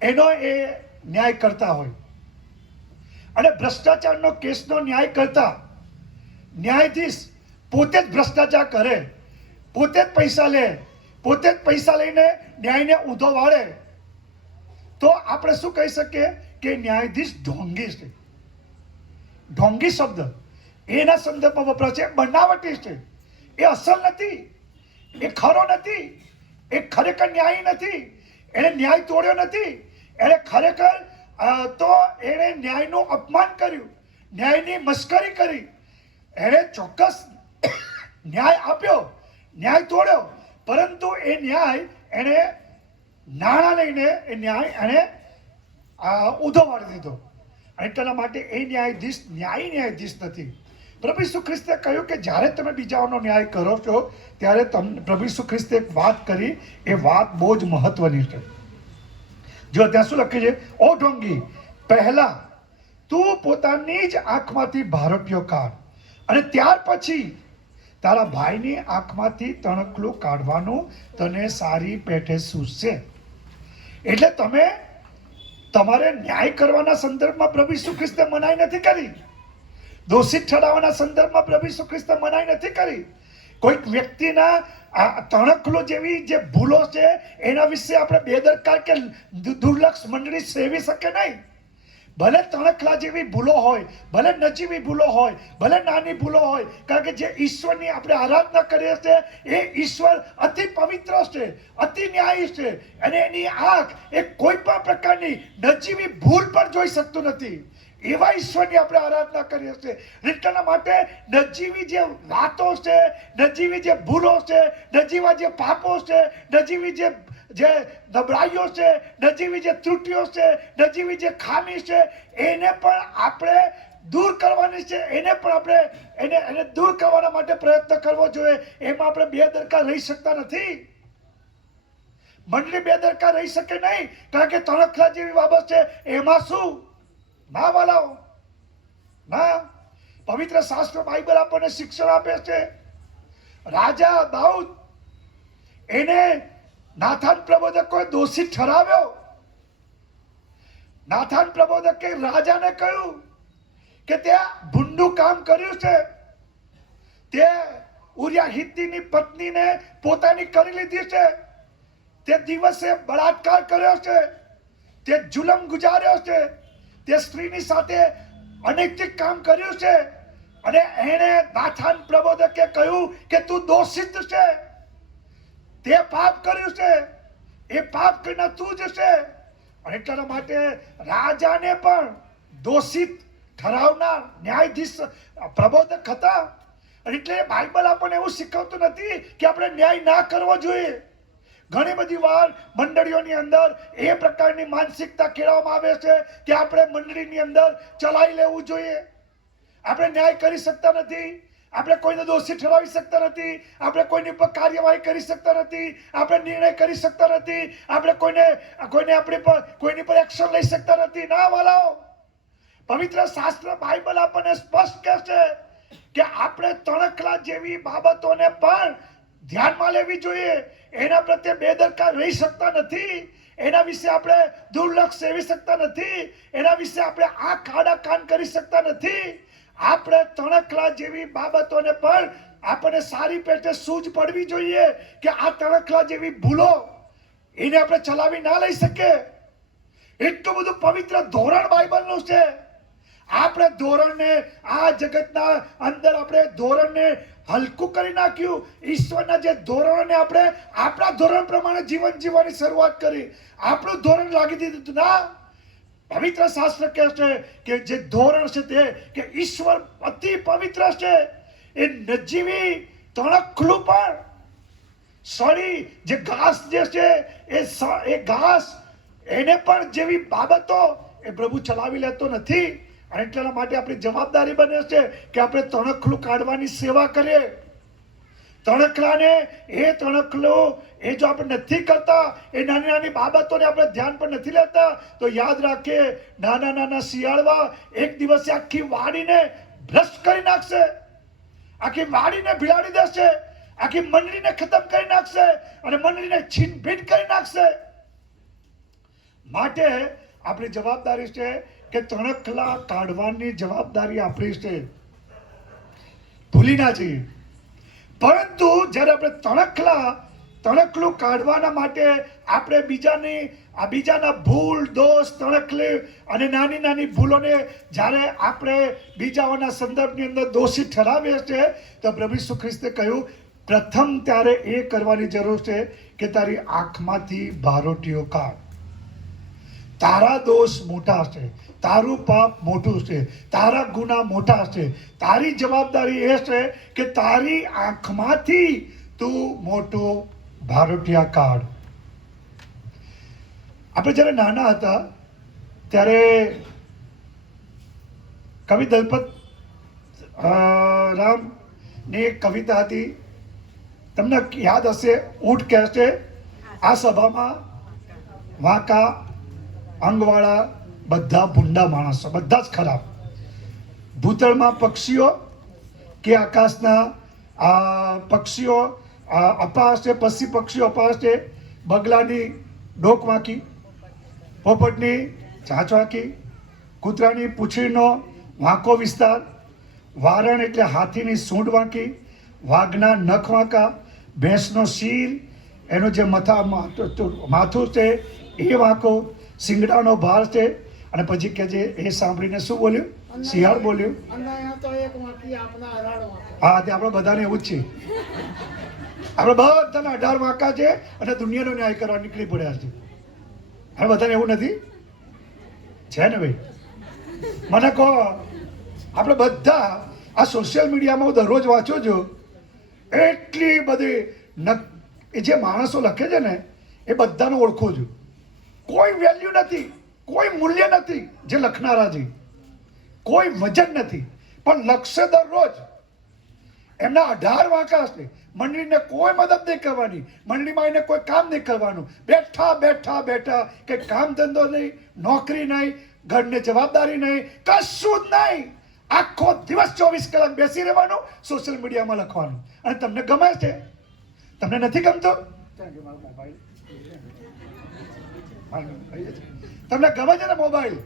એનો એ ન્યાય કરતા હોય અને ભ્રષ્ટાચારનો કેસનો ન્યાય કરતા ન્યાયાધીશ પોતે જ ભ્રષ્ટાચાર કરે, પોતે જ પૈસા લે, પોતે જ પૈસા લઈને ન્યાયને ઊંધો વાળે, તો આપણે શું કહી શકીએ કે ન્યાયાધીશ ઢોંગી છે. ઢોંગી શબ્દ એના સંદર્ભમાં વપરાય છે. બનાવટી છે, એ અસલ નથી, એ ખરો નથી, એ ખરેખર ન્યાયી નથી, એણે ન્યાય તોડ્યો નથી. એણે ખરેખર તો એણે ન્યાયનું અપમાન કર્યું, ન્યાયની મસ્કરી કરી. એણે ચોક્કસ ન્યાય આપ્યો, ન્યાય તોડ્યો, પરંતુ એ ન્યાય એણે નાણાં લઈને એ ન્યાય એણે ઊંધો વાળી દીધો. એટલા માટે એ ન્યાયાધીશ ન્યાયાધીશ નથી. પ્રભુ ઈસુ ખ્રિસ્તે કહ્યું કે જ્યારે તમે બીજાઓનો ન્યાય કરો છો ત્યારે પ્રભુ ઈસુ ખ્રિસ્તે એક વાત કરી, એ વાત બહુ જ મહત્વની છે. જો ત્યાં શું લખ્યું છે? ઓ ઢોંગી, પહેલા તું પોતાની જ આંખમાંથી ભારોટિયો કાઢ અને ત્યાર પછી તારા ભાઈની આંખમાંથી તણખલું કાઢવાનું તને સારી પેઠે સૂઝશે. એટલે તમારે ન્યાય કરવાના સંદર્ભમાં પ્રભુ ઈસુ ખ્રિસ્તે મનાઈ નથી કરી. દોષિત ઠરાવવાના સંદર્ભમાં પ્રભુ ઈસુ ખ્રિસ્તે મનાઈ નથી કરી. કોઈક વ્યક્તિના તણખલો જેવી જે ભૂલો છે એના વિશે આપણે બેદરકાર કે દુર્લક્ષ મંડળી સેવી શકે નહીં. ભલે તણખલા જેવી ભૂલો હોય, ભલે નજીવી ભૂલો હોય, ભલે નાની ભૂલો હોય, કારણ કે જે ઈશ્વરની આપણે આરાધના કરીએ છીએ એ ઈશ્વર અતિ પવિત્ર છે, અતિ ન્યાયી છે અને એની આંખ એ કોઈ પણ પ્રકારની નજીવી ભૂલ પણ જોઈ શકતું નથી. એવા ઈશ્વરની આપણે આરાધના કરીએ છીએ. એટલા માટે નજીવી જે વાતો છે, નજીવી જે ભૂલો છે, નજીવા જે પાપો છે, નજીવી જે નબળાઈઓ છે, નજીવી જે ત્રુટિઓ છે, નજીવી જે ખામી છે, એને પણ આપણે દૂર કરવાની છે. એને પણ આપણે એને દૂર કરવાના માટે પ્રયત્ન કરવો જોઈએ. એમાં આપણે બેદરકાર રહી શકતા નથી. મંડળી બેદરકાર રહી શકે નહીં, કારણ કે તણખલા જેવી બાબત છે. એમાં શું? ના વાલાઓ, ના. પવિત્ર શાસ્ત્ર બાઇબલ આપણને શિક્ષણ આપે છે. રાજા દાઉદ એને નાથાન પ્રબોધકોએ દોષિત ઠરાવ્યો. નાથાન પ્રબોધકે રાજાને કહ્યું કે તે ભૂંડું કામ કર્યું છે, તે ઉરિયા હિત્તીની પત્નીને પોતાની કરી લીધી છે, તે દિવસે બળાત્કાર કર્યો છે, તે જુલમ ગુજાર્યો છે, તે સ્ત્રીની સાથે અનૈતિક કામ કર્યું છે. અને એણે નાથાન પ્રબોધકે કહ્યું કે તું દોષિત છે, તે પાપ કર્યું છે, એ પાપ કરીને તું જ છે. અને એટલા માટે રાજાને પણ દોષિત ઠરાવનાર ન્યાયાધીશ પ્રબોધક હતા. એટલે બાઇબલ આપણને એવું શીખવતું નથી કે આપણે ન્યાય ના કરવો જોઈએ. ઘણી બધી વાર મંડળીઓની અંદર એ પ્રકારની માનસિકતા કેળવવામાં આવે છે કે આપણે મંડળીની અંદર ચલાવી લેવું જોઈએ, આપણે ન્યાય કરી શકતા નથી, આપણે કોઈને દોષી ઠરાવી શકતા નથી, આપણે કોઈની પર કાર્યવાહી કરી શકતા નથી, આપણે નિર્ણય કરી શકતા નથી, આપણે કોઈની પર એક્શન લઈ શકતા નથી. ના વાલાઓ, પવિત્ર શાસ્ત્ર બાઇબલ આપણને સ્પષ્ટ કહે છે કે આપણે તણખલા જેવી બાબતોને પણ ધ્યાનમાં લેવી જોઈએ. એના પ્રત્યે બેદરકાર રહી શકતા નથી, એના વિશે આપણે દુર્લક્ષ સેવી શકતા નથી, એના વિશે આપણે આંખ આડા કાન કરી શકતા નથી. આપણે તણખલા જેવી બાબતોને પણ આપણને સારી પેટે સૂઝ પડવી જોઈએ કે આ તણખલા જેવી ભૂલો એને આપણે ચલાવી ના લઈ શકીએ. એટલું બધું પવિત્ર ધોરણ બાઇબલનું છે. આપણે ધોરણને આ જગતના અંદર આપણે ધોરણને હલકું કરી નાખ્યું. ઈશ્વરના જે ધોરણોને આપણે આપણા ધોરણ પ્રમાણે જીવન જીવવાની શરૂઆત કરી, આપણું ધોરણ લાગી દીધું. ના, પવિત્ર શાસ્ત્ર કહે છે કે જે ધોરણ છે તે કે ઈશ્વર અતિ પવિત્ર છે. એ નજીવી તણખલું પણ સળી જે ઘાસ જે છે એ ઘાસ એને પણ જેવી બાબતો એ પ્રભુ ચલાવી લેતો નથી. અને એટલા માટે આપણી જવાબદારી બને છે કે આપણે તણખલું કાઢવાની સેવા કરીએ. તણખલાને તણખલું જો આપણે નથી કરતા, એ નાની નાની બાબતોને આપણે ધ્યાન પર નથી લેતા, તો યાદ રાખીએ નાના નાના શિયાળવા એક દિવસે આખી વાડીને ભ્રષ્ટ કરી નાખશે, આખી વાડીને ભીલાડી દેશે, આખી મંડળીને ખતમ કરી નાખશે અને મંડળીને છીન ભીન કરી નાખશે. માટે આપણી જવાબદારી છે કે તણખલા કાઢવાની જવાબદારી આપણી છે, ભૂલી ના જઈએ. પરંતુ જ્યારે આપણે તણખલું કાઢવાના માટે આપણે બીજાના ભૂલ દોષ તણખલી અને નાની નાની ભૂલોને જ્યારે આપણે બીજાઓના સંદર્ભની અંદર દોષી ઠરાવીએ છીએ, તો પ્રભુ ઈસુ ખ્રિસ્તે કહ્યું પ્રથમ ત્યારે એ કરવાની જરૂર છે કે તારી આંખમાંથી ભારોટીઓ કાઢ. તારા દોષ મોટા છે, તારું પાપ મોટું છે, તારા ગુના મોટા છે. તારી જવાબદારી એ છે કે તારી આંખમાંથી તું મોટો ભારોટિયા કાઢ. આપણે જ્યારે નાના હતા ત્યારે કવિ દલપત રામની એક કવિતા હતી, તમને યાદ હશે. ઊંટ કહે છે આ સભામાં વાંકા અંગવાળા બધા ભૂંડા માણસો, બધા જ ખરાબ. ભૂતળમાં પક્ષીઓ કે આકાશના પક્ષીઓ અપાસ છે, પક્ષી પક્ષીઓ અપાસ છે. બગલાની ડોક વાંકી, પોપટની ચાંચ વાંકી, કૂતરાની પૂંછડીનો વાંકો વિસ્તાર, વારણ એટલે હાથીની સૂંઢ વાંકી, વાઘના નખ વાંકા, ભેંસનો શીર એનું જે માથું છે એ વાંકો, સિંગડાનો ભાર છે. અને પછી કે છે એ સાંભળીને શું બોલ્યું? શિયાળ બોલ્યું. હા, તે આપણે બધાને એવું જ છે. આપણે બધાને 18 વાંકા છે અને દુનિયાનો ન્યાય કરવા નીકળી પડ્યા છે. હવે બધાને એવું નથી છે ને ભાઈ? મને કહો, આપણે બધા આ સોશિયલ મીડિયામાં હું દરરોજ વાંચું છું, એટલી બધી જે માણસો લખે છે ને એ બધાને ઓળખું છું. કોઈ વેલ્યુ નથી, કોઈ મૂલ્ય નથી જે લખનારા છે, કોઈ વજન નથી, પણ લખશે દરરોજ. એમના 18 વાંકા છે. મંડળીને કોઈ મદદ નહીં કરવાની, મંડળીમાં એને કોઈ કામ નહીં કરવાનું. બેઠા કે કામ ધંધો નહીં, નોકરી નહીં, ઘરની જવાબદારી નહીં, કશું જ નહીં. આખો દિવસ 24 કલાક બેસી રહેવાનું, સોશિયલ મીડિયામાં લખવાનું. અને તમને ગમે છે? તમને નથી ગમતો? તમને ગમે છે ને મોબાઈલ?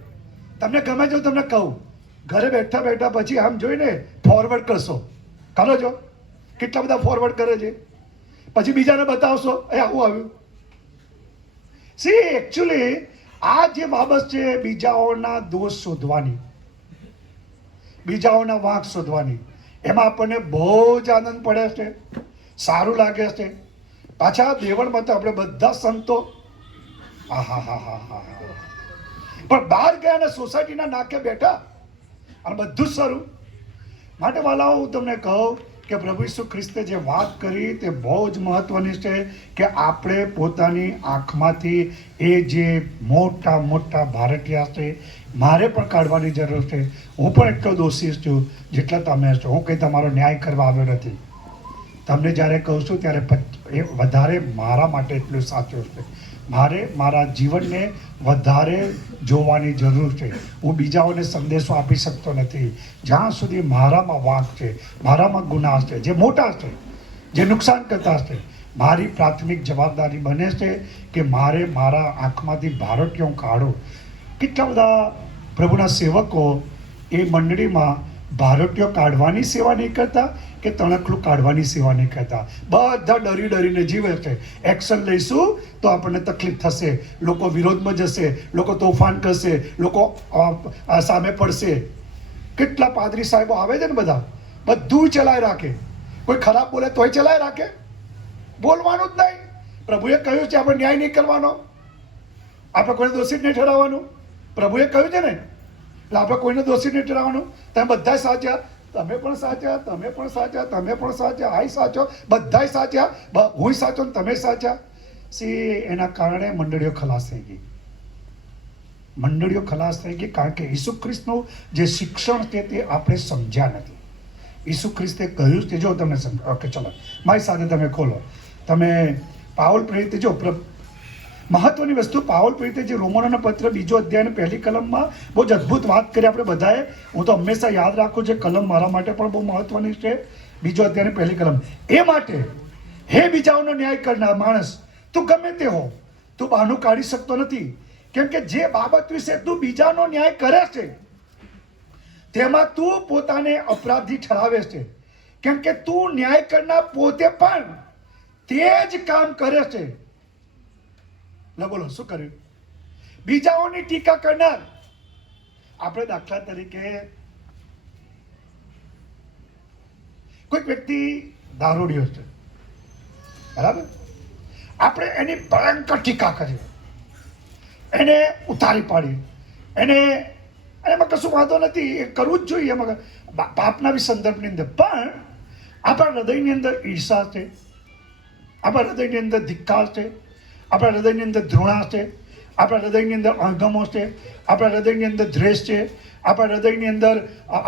તમને ગમે છે? તમને કહું, ઘરે બેઠા પછી આમ જોઈને ફોરવર્ડ કરશો, કરો છો? કેટલા બધા ફોરવર્ડ કરે છે, પછી બીજાને બતાવશો એ આવું આવ્યું. સી એકચ્યુઅલી આ જે બાબત છે બીજાઓના દોષ શોધવાની, બીજાઓના વાંક શોધવાની, એમાં આપણને બહુ જ આનંદ પડે છે, સારું લાગે છે. પાછા દેવળમાં તો આપણે બધા સંતો પણ બહાર ગયા અને સોસાયટીના નાકે બેઠા અને બધું જ સારું. માટે વાલાઓ, હું તમને કહું કે પ્રભુ ઈસુ ખ્રિસ્તે જે વાત કરી તે બહુ જ મહત્વની છે કે આપણે પોતાની આંખમાંથી એ જે મોટા મોટા ભારતીય છે મારે પણ કાઢવાની જરૂર છે. હું પણ એટલો દોષી છું જેટલા તમે છો. હું કંઈ તમારો ન્યાય કરવા આવ્યો નથી. તમને જ્યારે કહું છું ત્યારે એ વધારે મારા માટે એટલું સાચું છે. મારે મારા જીવનને વધારે જોવાની જરૂર છે. હું બીજાઓને સંદેશો આપી શકતો નથી જ્યાં સુધી મારામાં વાંક છે, મારામાં ગુનાહ છે જે મોટા છે, જે નુકસાન કરતા છે. મારી પ્રાથમિક જવાબદારી બને છે કે મારે મારા આંખમાંથી ભારતીયો કાઢો. કેટલા બધા પ્રભુના સેવકો એ મંડળીમાં ભારતીયો કાઢવાની સેવા નહીં કરતા કે તણખલું કાઢવાની સેવા નહીં કરતા. બધા ડરી ડરીને જીવે છે. એક્શન લઈશું તો આપણને તકલીફ થશે, લોકો વિરોધમાં જશે, લોકો તોફાન કરશે, લોકો સામે પડશે. કેટલા પાદરી સાહેબો આવે છે ને, બધા બધું ચલાવી રાખે. કોઈ ખરાબ બોલે તોય ચલાવી રાખે, બોલવાનું જ નહીં. પ્રભુએ કહ્યું છે આપણે ન્યાય નહીં કરવાનો, આપણે કોઈને દોષિત નહીં ઠરાવવાનું. પ્રભુએ કહ્યું છે ને, એટલે આપણે કોઈને દોષિત નહીં ઠરાવવાનું. તમે બધા સાચા, તમે પણ સાચા, તમે પણ સાચા, તમે પણ સાચા, આય સાચો, બધાય સાચા, હું સાચો ને તમે સાચા. એના કારણે મંડળીઓ ખલાસ થઈ ગઈ. મંડળીઓ ખલાસ થઈ ગઈ કારણ કે ઈસુ ખ્રિસ્તનું જે શિક્ષણ છે તે આપણે સમજ્યા નથી. ઈસુ ખ્રિસ્તે કહ્યું છે, જો તમને ઓકે ચલો મારી સાથે તમે ખોલો. તમે પાઉલ પ્રેરિત જો મહત્વની વસ્તુ, પાઉલ પ્રેરિતે જે રોમનોના પત્ર 2 અધ્યાયની 1લી કલમમાં બહુ જ અદ્ભુત વાત કરી આપણે બધાએ. હું તો હંમેશા યાદ રાખું છું, કલમ મારા માટે પણ બહુ મહત્વની છે. 2 અધ્યાયની 1લી કલમ. એ માટે હે બીજાઓનો ન્યાય કરનાર માણસ, તું ગમે તે હો, તું બહાનું કાઢી શકતો નથી. કેમ કે જે બાબત વિશે તું બીજાનો ન્યાય કરે છે તેમાં તું પોતાને અપરાધી ઠરાવે છે. કેમ કે તું ન્યાય કરનાર પોતે પણ તે જ કામ કરે છે. બોલો શું કર્યું? બીજાઓની ટીકા કરનાર. આપણે દાખલા તરીકે કોઈક વ્યક્તિ દારૂડિયો છે, બરાબર? આપણે એની ભયંકર ટીકા કરી, એને ઉતારી પાડી, એમાં કશું વાંધો નથી, એ કરવું જ જોઈએ એમાં પાપના બી સંદર્ભની અંદર. પણ આપણા હૃદયની અંદર ઈર્ષા છે, આપણા હૃદયની અંદર ધિક્કાર છે, આપણા હૃદયની અંદર ધૃણા છે, આપણા હૃદયની અંદર અણગમો છે, આપણા હૃદયની અંદર દ્વેષ છે, આપણા હૃદયની અંદર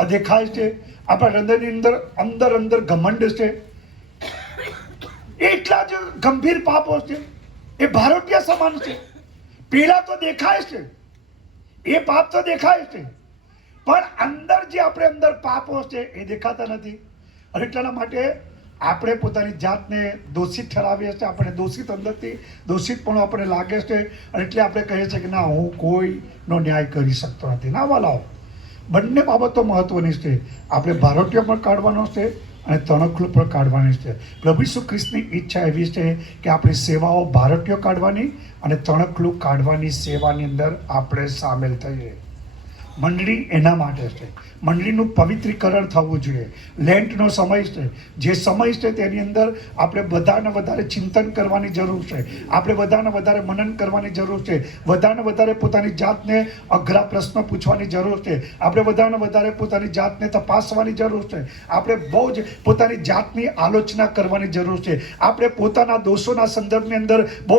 અદેખાય છે, આપણા હૃદયની અંદર અંદર ઘમંડ છે. એટલા જ ગંભીર પાપો છે. એ ભારતીય સમાન છે. પેલા તો દેખાય છે, એ પાપ તો દેખાય છે, પણ અંદર જે આપણે અંદર પાપો છે એ દેખાતા નથી. અને એટલા માટે આપણે પોતાની જાતને દોષિત ઠરાવીએ છીએ. આપણે દોષિત અંદરથી દોષિત પણ આપણે લાગે છે. અને એટલે આપણે કહીએ છીએ કે ના, હું કોઈનો ન્યાય કરી શકતો નથી. ના વાલાઓ, બંને બાબતો મહત્વની છે. આપણે ભારતીય પણ કાઢવાનો છે અને તણખલું પણ કાઢવાની છે. પ્રભુ ઈસુ ખ્રિસ્તની ઈચ્છા એવી છે કે આપણી સેવાઓ ભારતીય કાઢવાની અને તણખલું કાઢવાની સેવાની અંદર આપણે સામેલ થઈએ. મંડળી એના માટે છે. મંડળીનું પવિત્રીકરણ થવું જોઈએ. લેન્ટનો સમય છે, જે સમય છે તેની અંદર આપણે બધાને વધારે ચિંતન કરવાની જરૂર છે. આપણે બધાને વધારે મનન કરવાની જરૂર છે. બધાને વધારે પોતાની જાતને અઘરા પ્રશ્નો પૂછવાની જરૂર છે. આપણે બધાને વધારે પોતાની જાતને તપાસવાની જરૂર છે. આપણે બહુ જ પોતાની જાતની આલોચના કરવાની જરૂર છે. આપણે પોતાના દોષોના સંદર્ભની અંદર બહુ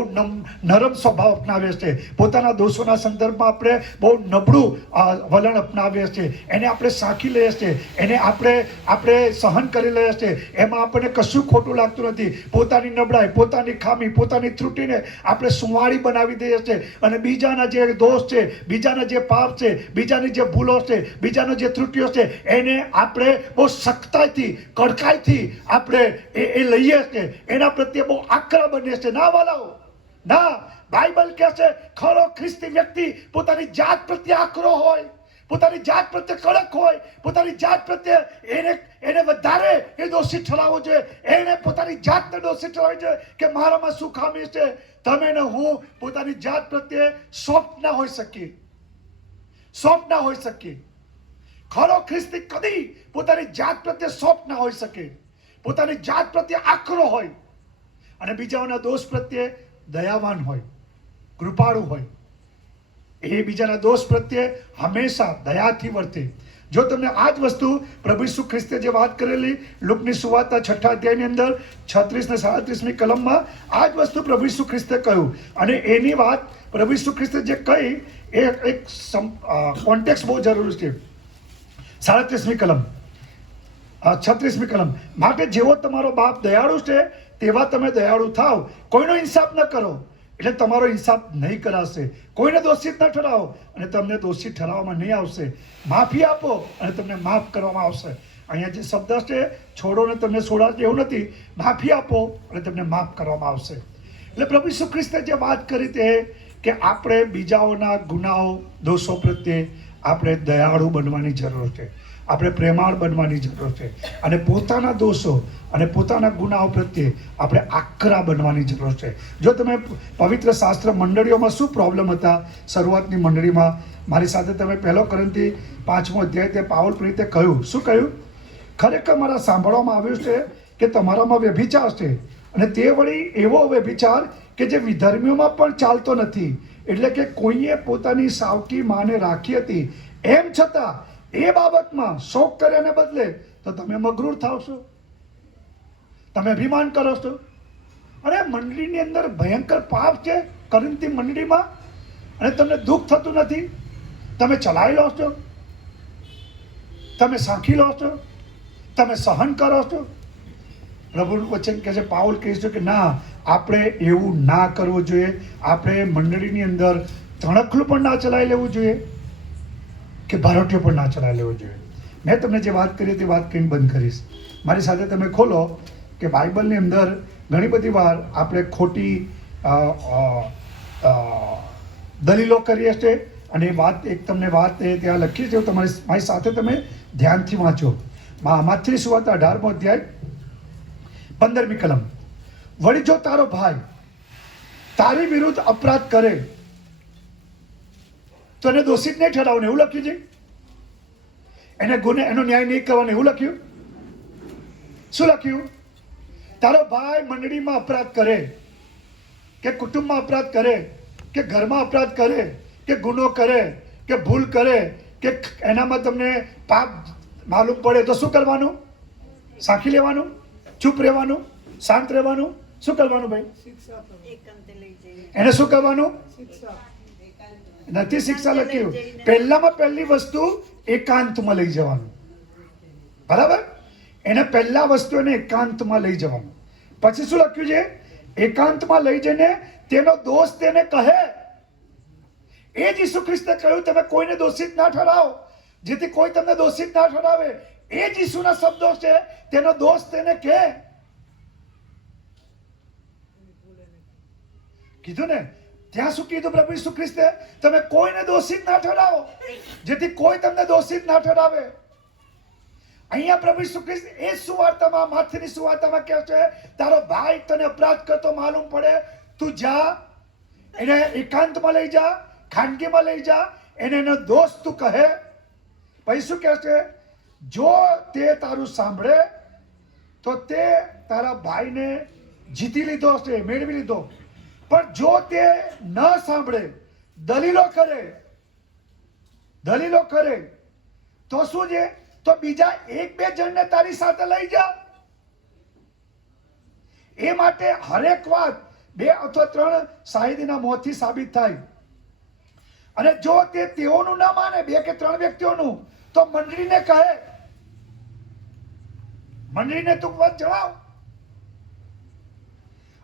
નરમ સ્વભાવ અપનાવીએ છીએ. પોતાના દોષોના સંદર્ભમાં આપણે બહુ નબળું વલણ અપનાવીએ છીએ. એને આપણે સાંખી લઈએ છીએ, એને આપણે સહન કરી લઈએ છીએ. એમાં આપણને કશું ખોટું લાગતું નથી. પોતાની નબળાઈ, પોતાની ખામી, પોતાની ત્રુટીને આપણે સુંવાળી બનાવી દઈએ છીએ. અને બીજાના જે દોષ છે, બીજાના જે પાપ છે, બીજાની જે ભૂલો છે, બીજાનો જે ત્રુટીઓ છે, એને આપણે બહુ સખ્તાઈથી, કડકાઈથી આપણે એ લઈએ છીએ. એના પ્રત્યે બહુ આકરા બનીએ છીએ. ના વાલાઓ, ના. બાઇબલ કહે છે ખરો ખ્રિસ્તી વ્યક્તિ પોતાની જાત પ્રત્યે આકરો હોય, પોતાની જાત પ્રત્યે કડક હોય, પોતાની જાત પ્રત્યે એને વધારે એ દોષિત ઠરાવવો જોઈએ. એને પોતાની જાતને દોષિત ઠરાવવી જોઈએ કે મારામાં શું ખામી છે. તમે ને હું પોતાની જાત પ્રત્યે સોફ્ટ ના હોઈ શકીએ, સોફ્ટ ના હોઈ શકીએ. ખરો ખ્રિસ્તી કદી પોતાની જાત પ્રત્યે સોફ્ટ ના હોઈ શકે. પોતાની જાત પ્રત્યે આકરો હોય અને બીજાઓના દોષ પ્રત્યે દયાવાન હોય, કૃપાળુ હોય. એ બીજાના દોષ પ્રત્યે હંમેશા દયાથી વર્તે, જો તમને આ જ વસ્તુ પ્રભુ ઈસુ ખ્રિસ્તે જે વાત કરેલી લુકની સુવાર્તા 6 અધ્યાયની અંદર 36 ને 37મી કલમમાં આ જ વસ્તુ પ્રભુ ઈસુ ખ્રિસ્તે કહ્યું, અને એની વાત પ્રભુ ઈસુ ખ્રિસ્તે જે કહી એ એક કોન્ટેક્સ બહુ જરૂરી છે. 37મી કલમ 36મી કલમ, માટે જેવો તમારો બાપ દયાળુ છે તેવા તમે દયાળુ થાવ, કોઈનો ઇન્સાફ ન કરો એટલે તમારો ઇન્સાફ નહીં કરાશે, કોઈને દોષિત ન ઠરાવો અને તમને દોષિત ઠરાવવામાં નહીં આવશે, માફી આપો અને તમને માફ કરવામાં આવશે. અહીંયા જે શબ્દ છે છોડો ને તમને છોડાશે એવું નથી, માફી આપો અને તમને માફ કરવામાં આવશે. એટલે પ્રભુ ઈસુ ખ્રિસ્તે જે વાત કરી તે કે આપણે બીજાઓના ગુનાઓ દોષો પ્રત્યે આપણે દયાળુ બનવાની જરૂર છે, આપણે પ્રેમાળ બનવાની જરૂર છે, અને પોતાના દોષો અને પોતાના ગુનાઓ પ્રત્યે આપણે આકરા બનવાની જરૂર છે. જો તમે પવિત્ર શાસ્ત્ર મંડળીઓમાં શું પ્રોબ્લેમ હતા શરૂઆતની મંડળીમાં, મારી સાથે તમે 1 કોરિન્થી 5મો અધ્યાય તે પાઉલ પ્રેરિતે કહ્યું, શું કહ્યું? ખરેખર મારા સાંભળવામાં આવ્યું છે કે તમારામાં વ્યભિચાર છે, અને તે વળી એવો વ્યભિચાર કે જે વિધર્મીઓમાં પણ ચાલતો નથી, એટલે કે કોઈએ પોતાની સાવકી માને રાખી હતી, એમ છતાં એ બાબતમાં શોક કર્યાને બદલે તો તમે મગરૂર થાવ છો, તમે અભિમાન કરો છો. અરે મંડળીની અંદર ભયંકર પાપ છે કોરિન્થી મંડળીમાં, અને તમને દુઃખ થતું નથી, તમે ચલાવી લો છો, તમે સાંખી લો છો, તમે સહન કરો છો. પ્રભુનું વચન કહે છે, પાઉલ કહે છે કે ના, આપણે એવું ના કરવું જોઈએ. આપણે મંડળીની અંદર તણખલું પણ ના ચલાવી લેવું જોઈએ કે ભારોટીઓ પણ ના ચલાવી લેવું જોઈએ. મેં તમને જે વાત કરી તે વાત કહીને બંધ કરીશ. મારી સાથે તમે ખોલો કે બાઇબલની અંદર ઘણી બધી વાર આપણે ખોટી દલીલો કરીએ છીએ, અને એ વાત એક તમને વાત એ ત્યાં લખી છે, મારી સાથે તમે ધ્યાનથી વાંચો. માથેની સુવાર્તા 18મો અધ્યાય 15મી કલમ, વળી જો તારો ભાઈ તારી વિરુદ્ધ અપરાધ કરે તો એને દોષિત નહીં ઠરાવવાનું એવું લખ્યું છે, એનો ન્યાય નહીં કરવાનો એવું લખ્યું. શું લખ્યું? તારો ભાઈ મંડળીમાં અપરાધ કરે કે કુટુંબમાં અપરાધ કરે કે ઘરમાં અપરાધ કરે કે ગુનો કરે કે ભૂલ કરે કે એનામાં તમને પાપ માલુમ પડે તો શું કરવાનું? સાંખી લેવાનું, ચૂપ રહેવાનું, શાંત રહેવાનું. શું કરવાનું ભાઈ? એને શું કરવાનું? નથી શિક્ષા લખ્યું. પહેલામાં પહેલી વસ્તુ એકાંતમાં લઈ જવાનું, બરાબર? એને પહેલા વસ્તુ એને એકાંતમાં લઈ જવાનું. પછી શું લખ્યું છે? એકાંતમાં લઈ જઈને તેનો દોષ તેને કહે. એ જ ઈસુ ખ્રિસ્તે કહ્યું, તમે કોઈને દોષિત ના ઠરાવો, જેથી કોઈ તમને દોષિત ના ઠરાવે. એ જ ઈસુના શબ્દો છે, તેનો દોષ તેને કહે. કીધું ને, ત્યાં શું કીધું પ્રભુ ઈસુ ખ્રિસ્તે? તમે કોઈને દોષિત ના ઠરાવો, જેથી કોઈ તમને દોષિત ના ઠરાવે. અહીંયા પ્રભુ ઈસુ ખ્રિસ્ત એ સુવાર્તામાં, માથેની સુવાર્તામાં કહે છે, તારો ભાઈ તને અપરાધ કરતો માલુમ પડે, તું જા, એને એકાંતમાં લઈ જા, ખાનગીમાં લઈ જા, એનો દોષ તું કહે. પછી શું કહે છે? જો તે તારું સાંભળે તો તે તારા ભાઈને જીતી લીધો હશે, મેળવી લીધો. પણ જો તે ન સાંભળે, દલીલો કરે તો શું છે? તો બીજા 1-2 જણને તારી સાથે લઈ જા. એ માટે હરેક વાત 2 અથવા 3 શાહિદીના મોંથી સાબિત થાય. અને જો તે તેઓનું ના માને, 2 કે 3 વ્યક્તિઓનું, તો મંડળીને કહે, મંડળીને તું વાત જણાવ.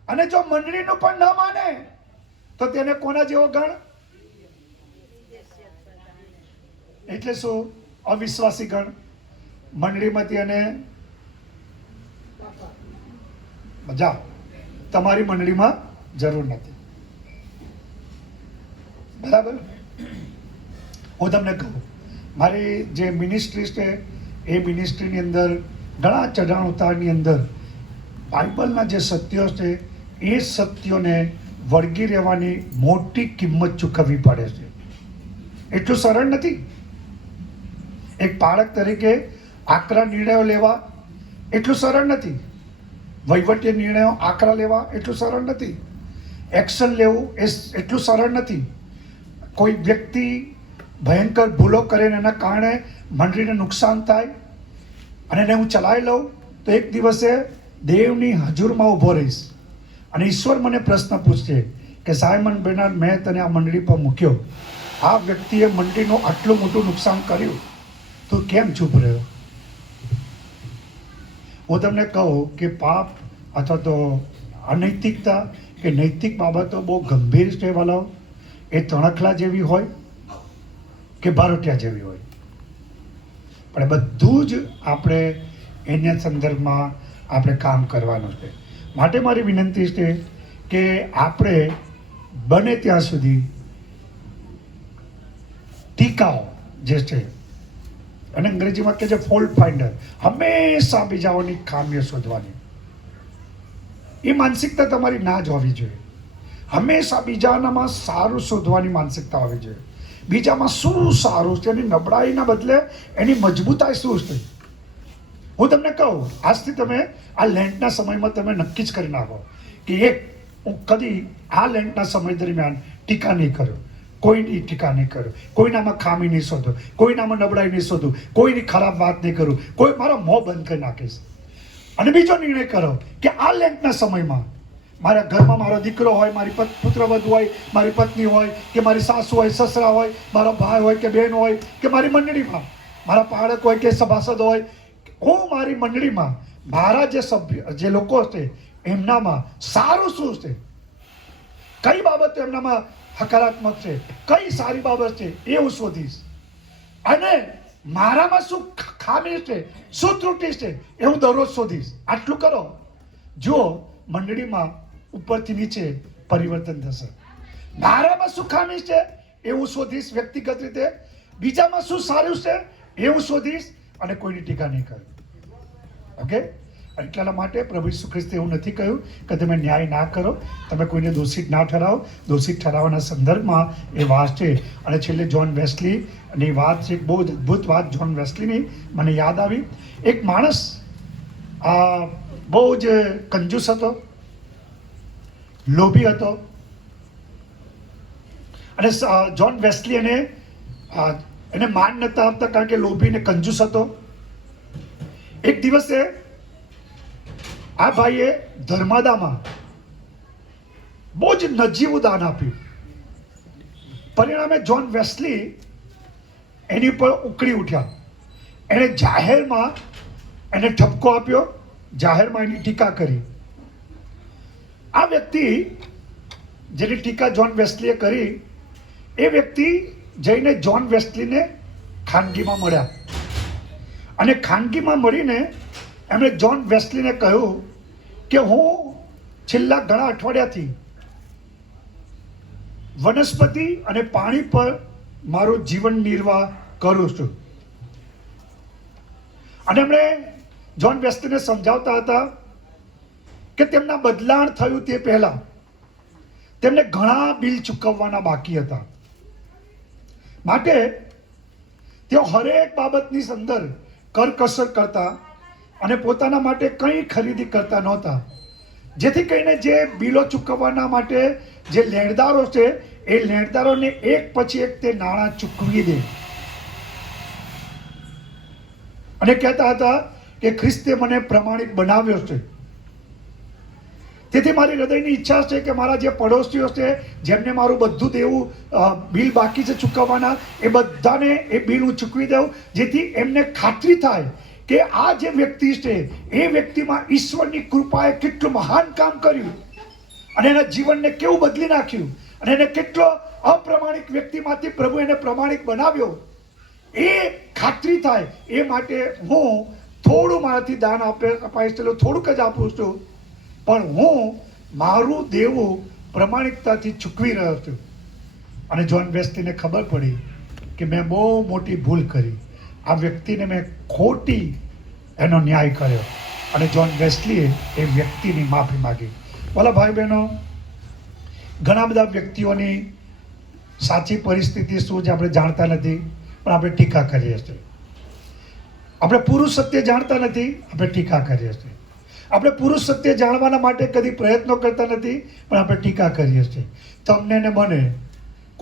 અને જો મંડળીનું પણ ન માને તો તેને કોના જેવો ગણ? એટલે શું? અવિશ્વાસી ગણ. મંડળીમાંથી અને જા, તમારી મંડળીમાં જરૂર નથી, બરાબર? હું તમને કહું, મારી જે મિનિસ્ટ્રી છે એ મિનિસ્ટ્રીની અંદર ઘણા ચઢાણ ઉતારની અંદર બાઇબલના જે સત્યો છે એ સત્યોને વળગી રહેવાની મોટી કિંમત ચૂકવવી પડે છે. એટલું સરળ નથી. એક બાળક તરીકે આકરા નિર્ણયો લેવા એટલું સરળ નથી. વહીવટી નિર્ણયો આકરા લેવા એટલું સરળ નથી. એક્શન લેવું એ એટલું સરળ નથી. કોઈ વ્યક્તિ ભયંકર ભૂલો કરે ને એના કારણે મંડળીને નુકસાન થાય અને એને હું ચલાવી લઉં તો એક દિવસે દેવની હજુરમાં ઊભો રહીશ અને ઈશ્વર મને પ્રશ્ન પૂછશે કે સાયમન બેનાર્ડ, મેં તને આ મંડળી પર મૂક્યો, આ વ્યક્તિએ મંડળીનું આટલું મોટું નુકસાન કર્યું, તું કેમ ચૂપ રહ્યો? હું તમને કહું કે પાપ અથવા તો અનૈતિકતા કે નૈતિક બાબતો બહુ ગંભીર છે વાલાઓ. એ તણખલા જેવી હોય કે બારોટિયા જેવી હોય, પણ બધું જ આપણે એના સંદર્ભમાં આપણે કામ કરવાનું છે. માટે મારી વિનંતી છે કે આપણે બને ત્યાં સુધી ટીકાઓ જે છે, અને અંગ્રેજીમાં કહે છે ફોલ્ટ ફાઇન્ડર, હંમેશા બીજાઓની ખામીઓ શોધવાની, એ માનસિકતા તમારી ના જ હોવી જોઈએ. હંમેશા બીજાનામાં સારું શોધવાની માનસિકતા હોવી જોઈએ. બીજામાં શું સારું છે, એની નબળાઈના બદલે એની મજબૂતાઈ શું છે. હું તમને કહું, આજથી તમે આ લેન્ટના સમયમાં તમે નક્કી જ કરી નાખો કે હું કદી આ લેન્ટના સમય દરમિયાન ટીકા નહીં કર્યો, કોઈની ટીકા નહીં કર્યો, કોઈનામાં ખામી નહીં શોધો, કોઈનામાં નબળાઈ નહીં શોધું, કોઈની ખરાબ વાત નહીં કરું, કોઈ મારા મોં બંધ કરી નાખીશ. અને બીજો નિર્ણય કરો કે આ લેન્ટના સમયમાં મારા ઘરમાં મારો દીકરો હોય, મારી પુત્રવધુ હોય, મારી પત્ની હોય કે મારી સાસુ હોય, સસરા હોય, મારો ભાઈ હોય કે બહેન હોય કે મારી મંડળીમાં મારા પાળક હોય કે સભાસદ હોય, હું મારી મંડળીમાં મારા જે સભ્ય જે લોકો છે એમનામાં સારું શું છે, કઈ બાબતો એમનામાં હકારાત્મક છે, કઈ સારી બાબત છે, એ હું શોધીશ. અને મારામાં શું ખામી છે, શું ત્રુટિ છે, એ હું દરરોજ શોધીશ. આટલું કરો, જો મંડળીમાં ઉપરથી નીચે પરિવર્તન થશે. મારામાં શું ખામી છે એ હું શોધીશ વ્યક્તિગત રીતે, બીજામાં શું સારું છે એ હું શોધીશ, અને કોઈની ટીકા નહીં કરું. ઓકે? એટલા માટે પ્રભુ ઈસુ ખ્રિસ્તે એવું નથી કહ્યું કે તમે ન્યાય ના કરો, તમે કોઈને દોષિત ના ઠરાવો. દોષિત ઠરાવવાના સંદર્ભમાં એ વાત છે. અને છેલ્લે જ્હોન વેસ્લીની વાત છે, બહુ જ અદ્ભુત વાત જ્હોન વેસ્લીની મને યાદ આવી. એક માણસ બહુ જ કંજૂસ હતો, લોભી હતો, અને જ્હોન વેસ્લી એને માન નતા આપતા કારણ કે લોભી ને કંજૂસ હતો. એક દિવસે આ ભાઈએ ધર્માદામાં બહુ જ નજીવું દાન આપ્યું. પરિણામે જ્હોન વેસ્લી એની ઉપર ઉકળી ઉઠ્યા. એણે જાહેરમાં એને ઠપકો આપ્યો, જાહેરમાં એની ટીકા કરી. આ વ્યક્તિ જેની ટીકા જ્હોન વેસ્લીએ કરી, એ વ્યક્તિ જઈને જ્હોન વેસ્લીને ખાનગીમાં મળ્યા, અને ખાનગીમાં મળીને એમણે જ્હોન વેસ્લીને કહ્યું કે હું છેલ્લા ઘણા અઠવાડિયાથી વનસ્પતિ અને પાણી પર મારું જીવન નિર્વાહ કરું છું. અને એમણે જ્હોન વેસ્લીને સમજાવતા હતા કે તેમના બદલાણ થયું તે પહેલા તેમને ઘણા બિલ ચૂકવવાના બાકી હતા. માટે તેઓ હરેક બાબતની અંદર કરકસર કરતા અને પોતાના માટે કંઈ ખરીદી કરતા નહોતા, જેથી કરીને જે બિલો ચૂકવવાના માટે જે લેણદારો છે એ લેણદારોને એક પછી એક તે નાણાં ચૂકવી દે. અને કહેતા હતા કે ખ્રિસ્તે મને પ્રમાણિક બનાવ્યો છે. તેથી મારી હૃદયની ઈચ્છા છે કે મારા જે પડોશીઓ છે, જેમને મારું બધું દેવું બિલ બાકી છે ચૂકવવાના, એ બધાને એ બિલ હું ચૂકવી દઉં, જેથી એમને ખાતરી થાય કે આ જે વ્યક્તિ છે એ વ્યક્તિમાં ઈશ્વરની કૃપાએ કેટલું મહાન કામ કર્યું અને એના જીવનને કેવું બદલી નાખ્યું, અને એને કેટલો અપ્રમાણિક વ્યક્તિમાંથી પ્રભુ એને પ્રમાણિક બનાવ્યો, એ ખાતરી થાય. એ માટે હું થોડું મારાથી દાન અપાઈશ, થોડુંક જ આપું છું, પણ હું મારું દેવું પ્રમાણિકતાથી ચૂકવી રહ્યો છું. અને જ્હોન વેસ્લીને ખબર પડી કે મેં બહુ મોટી ભૂલ કરી, આ વ્યક્તિને મેં ખોટી એનો ન્યાય કર્યો, અને જ્હોન વેસ્લીએ એ વ્યક્તિની માફી માગી. બોલા ભાઈ બહેનો, ઘણા બધા વ્યક્તિઓની સાચી પરિસ્થિતિ શું છે આપણે જાણતા નથી, પણ આપણે ટીકા કરીએ છીએ. આપણે પૂરું સત્ય જાણતા નથી, આપણે ટીકા કરીએ છીએ. આપણે પુરુષ સત્ય જાણવાના માટે કદી પ્રયત્નો કરતા નથી, પણ આપણે ટીકા કરીએ છીએ. તમને ને મને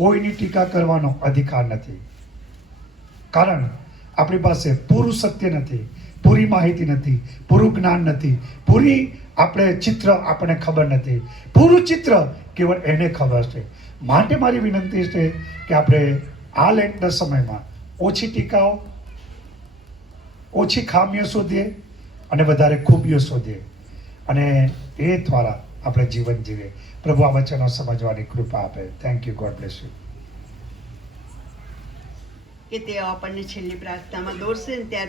કોઈની ટીકા કરવાનો અધિકાર નથી. કારણ આપણી પાસે પૂરું સત્ય નથી, પૂરી માહિતી નથી, પૂરું જ્ઞાન નથી, પૂરી આપણે ચિત્ર આપણને ખબર નથી. પૂરું ચિત્ર કેવળ એને ખબર છે. માટે મારી વિનંતી છે કે આપણે આ લેન્ટના સમયમાં ઓછી ટીકાઓ, ઓછી ખામીઓ શોધીએ અને વધારે ખૂબીઓ શોધીએ અને એ દ્વારા આપણે જીવન જીવીએ. પ્રભુ આ વચનો સમજવાની કૃપા આપે. Thank you. God bless you. કે તે આપણને છેલ્લી પ્રાર્થનામાં દોરશે ને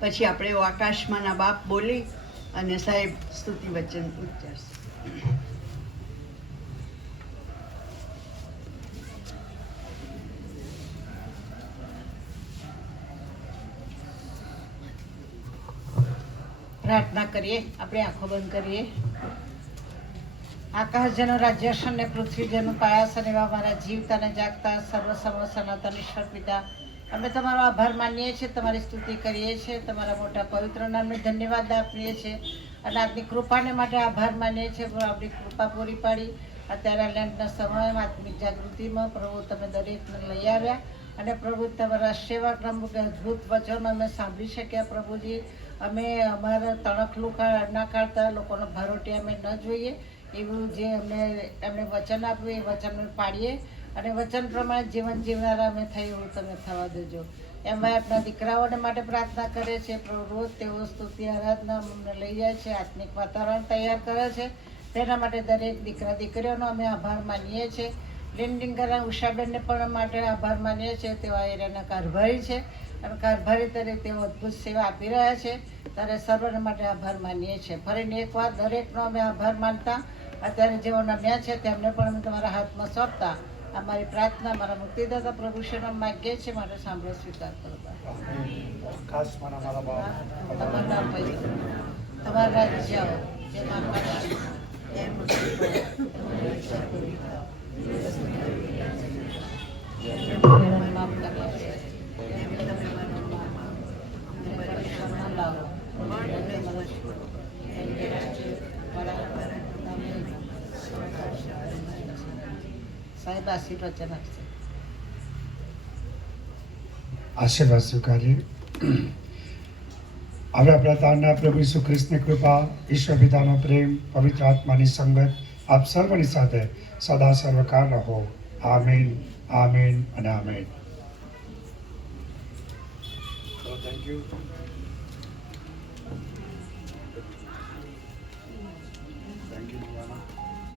પછી આપણે આકાશમાંના બાપ બોલી અને સાહેબ સ્તુતિ વચન ઉચ્ચારશે. પ્રાર્થના કરીએ. આપણે આંખો બંધ કરીએ. આકાશ જેનો રાજ્ય છે ને પૃથ્વી જેનું પાયા છે ને એવા મારા જીવતા ને જાગતા સર્વ સર્વ સનાતન ઈશ્વર પિતા, અમે તમારો આભાર માનીએ છીએ, તમારી સ્તુતિ કરીએ છીએ, તમારા મોટા પવિત્ર નામને ધન્યવાદ આપીએ છીએ અને આજની કૃપાને માટે આભાર માનીએ છીએ. આપણી કૃપા પૂરી પાડી અત્યારે લેન્ટના સમયમાં આત્મિક જાગૃતિમાં પ્રભુ તમે દરેકને લઈ આવ્યા અને પ્રભુ તમારા સેવાના અદ્ભુત વચનો અમે સાંભળી શક્યા. પ્રભુજી, અમે અમારા તણખલું ના કાઢતા લોકોનો ભરોટી અમે ન જોઈએ એવું જે એમને વચન આપ્યું એ વચન પાડીએ અને વચન પ્રમાણે જીવન જીવનારા અમે થઈ એવું તમે થવા દેજો. એમાં આપણા દીકરાઓને માટે પ્રાર્થના કરે છે. રોજ તેઓ સ્તુતિ આરાધના અમને લઈ જાય છે, આત્મિક વાતાવરણ તૈયાર કરે છે. તેના માટે દરેક દીકરા દીકરીઓનો અમે આભાર માનીએ છીએ. લેન્ડિંગ કરા ઉષાબેનને પણ માટે આભાર માનીએ છીએ. તેઓ એરિયાના કારભારી છે અને કારભારી તરીકે તેઓ અદ્ભુત સેવા આપી રહ્યા છે. ત્યારે સર્વને માટે આભાર માનીએ છીએ. ફરીને એકવાર દરેકનો અમે આભાર માનતા અત્યારે જેઓ નમ્યા છે તેમને પણ અમે તમારા હાથમાં સોંપતા અમારી પ્રાર્થના મારા મુક્તિદાતા પ્રભુ શરણ માગીએ છીએ. માટે સાંભળો, સ્વીકાર કરો. આકાશમાં અમારા બાપ, તમારું નામ પવિત્ર, તમારું રાજ્ય આવો, જેમાં આકાશ તેમ માફ કર્યા છે. સાહેબ આશીર્વચન આપશે. આશીર્વાદ સ્વીકારીએ. હવે આપણા તારના પ્રભુ ઈસુ ખ્રિસ્તની કૃપા, ઈશ્વર પિતાનો પ્રેમ, પવિત્ર આત્માની સંગત આપ સર્વની સાથે સદા સર્વકાળ રહો. આમીન, આમીન અને આમીન. Thank you. Thank you.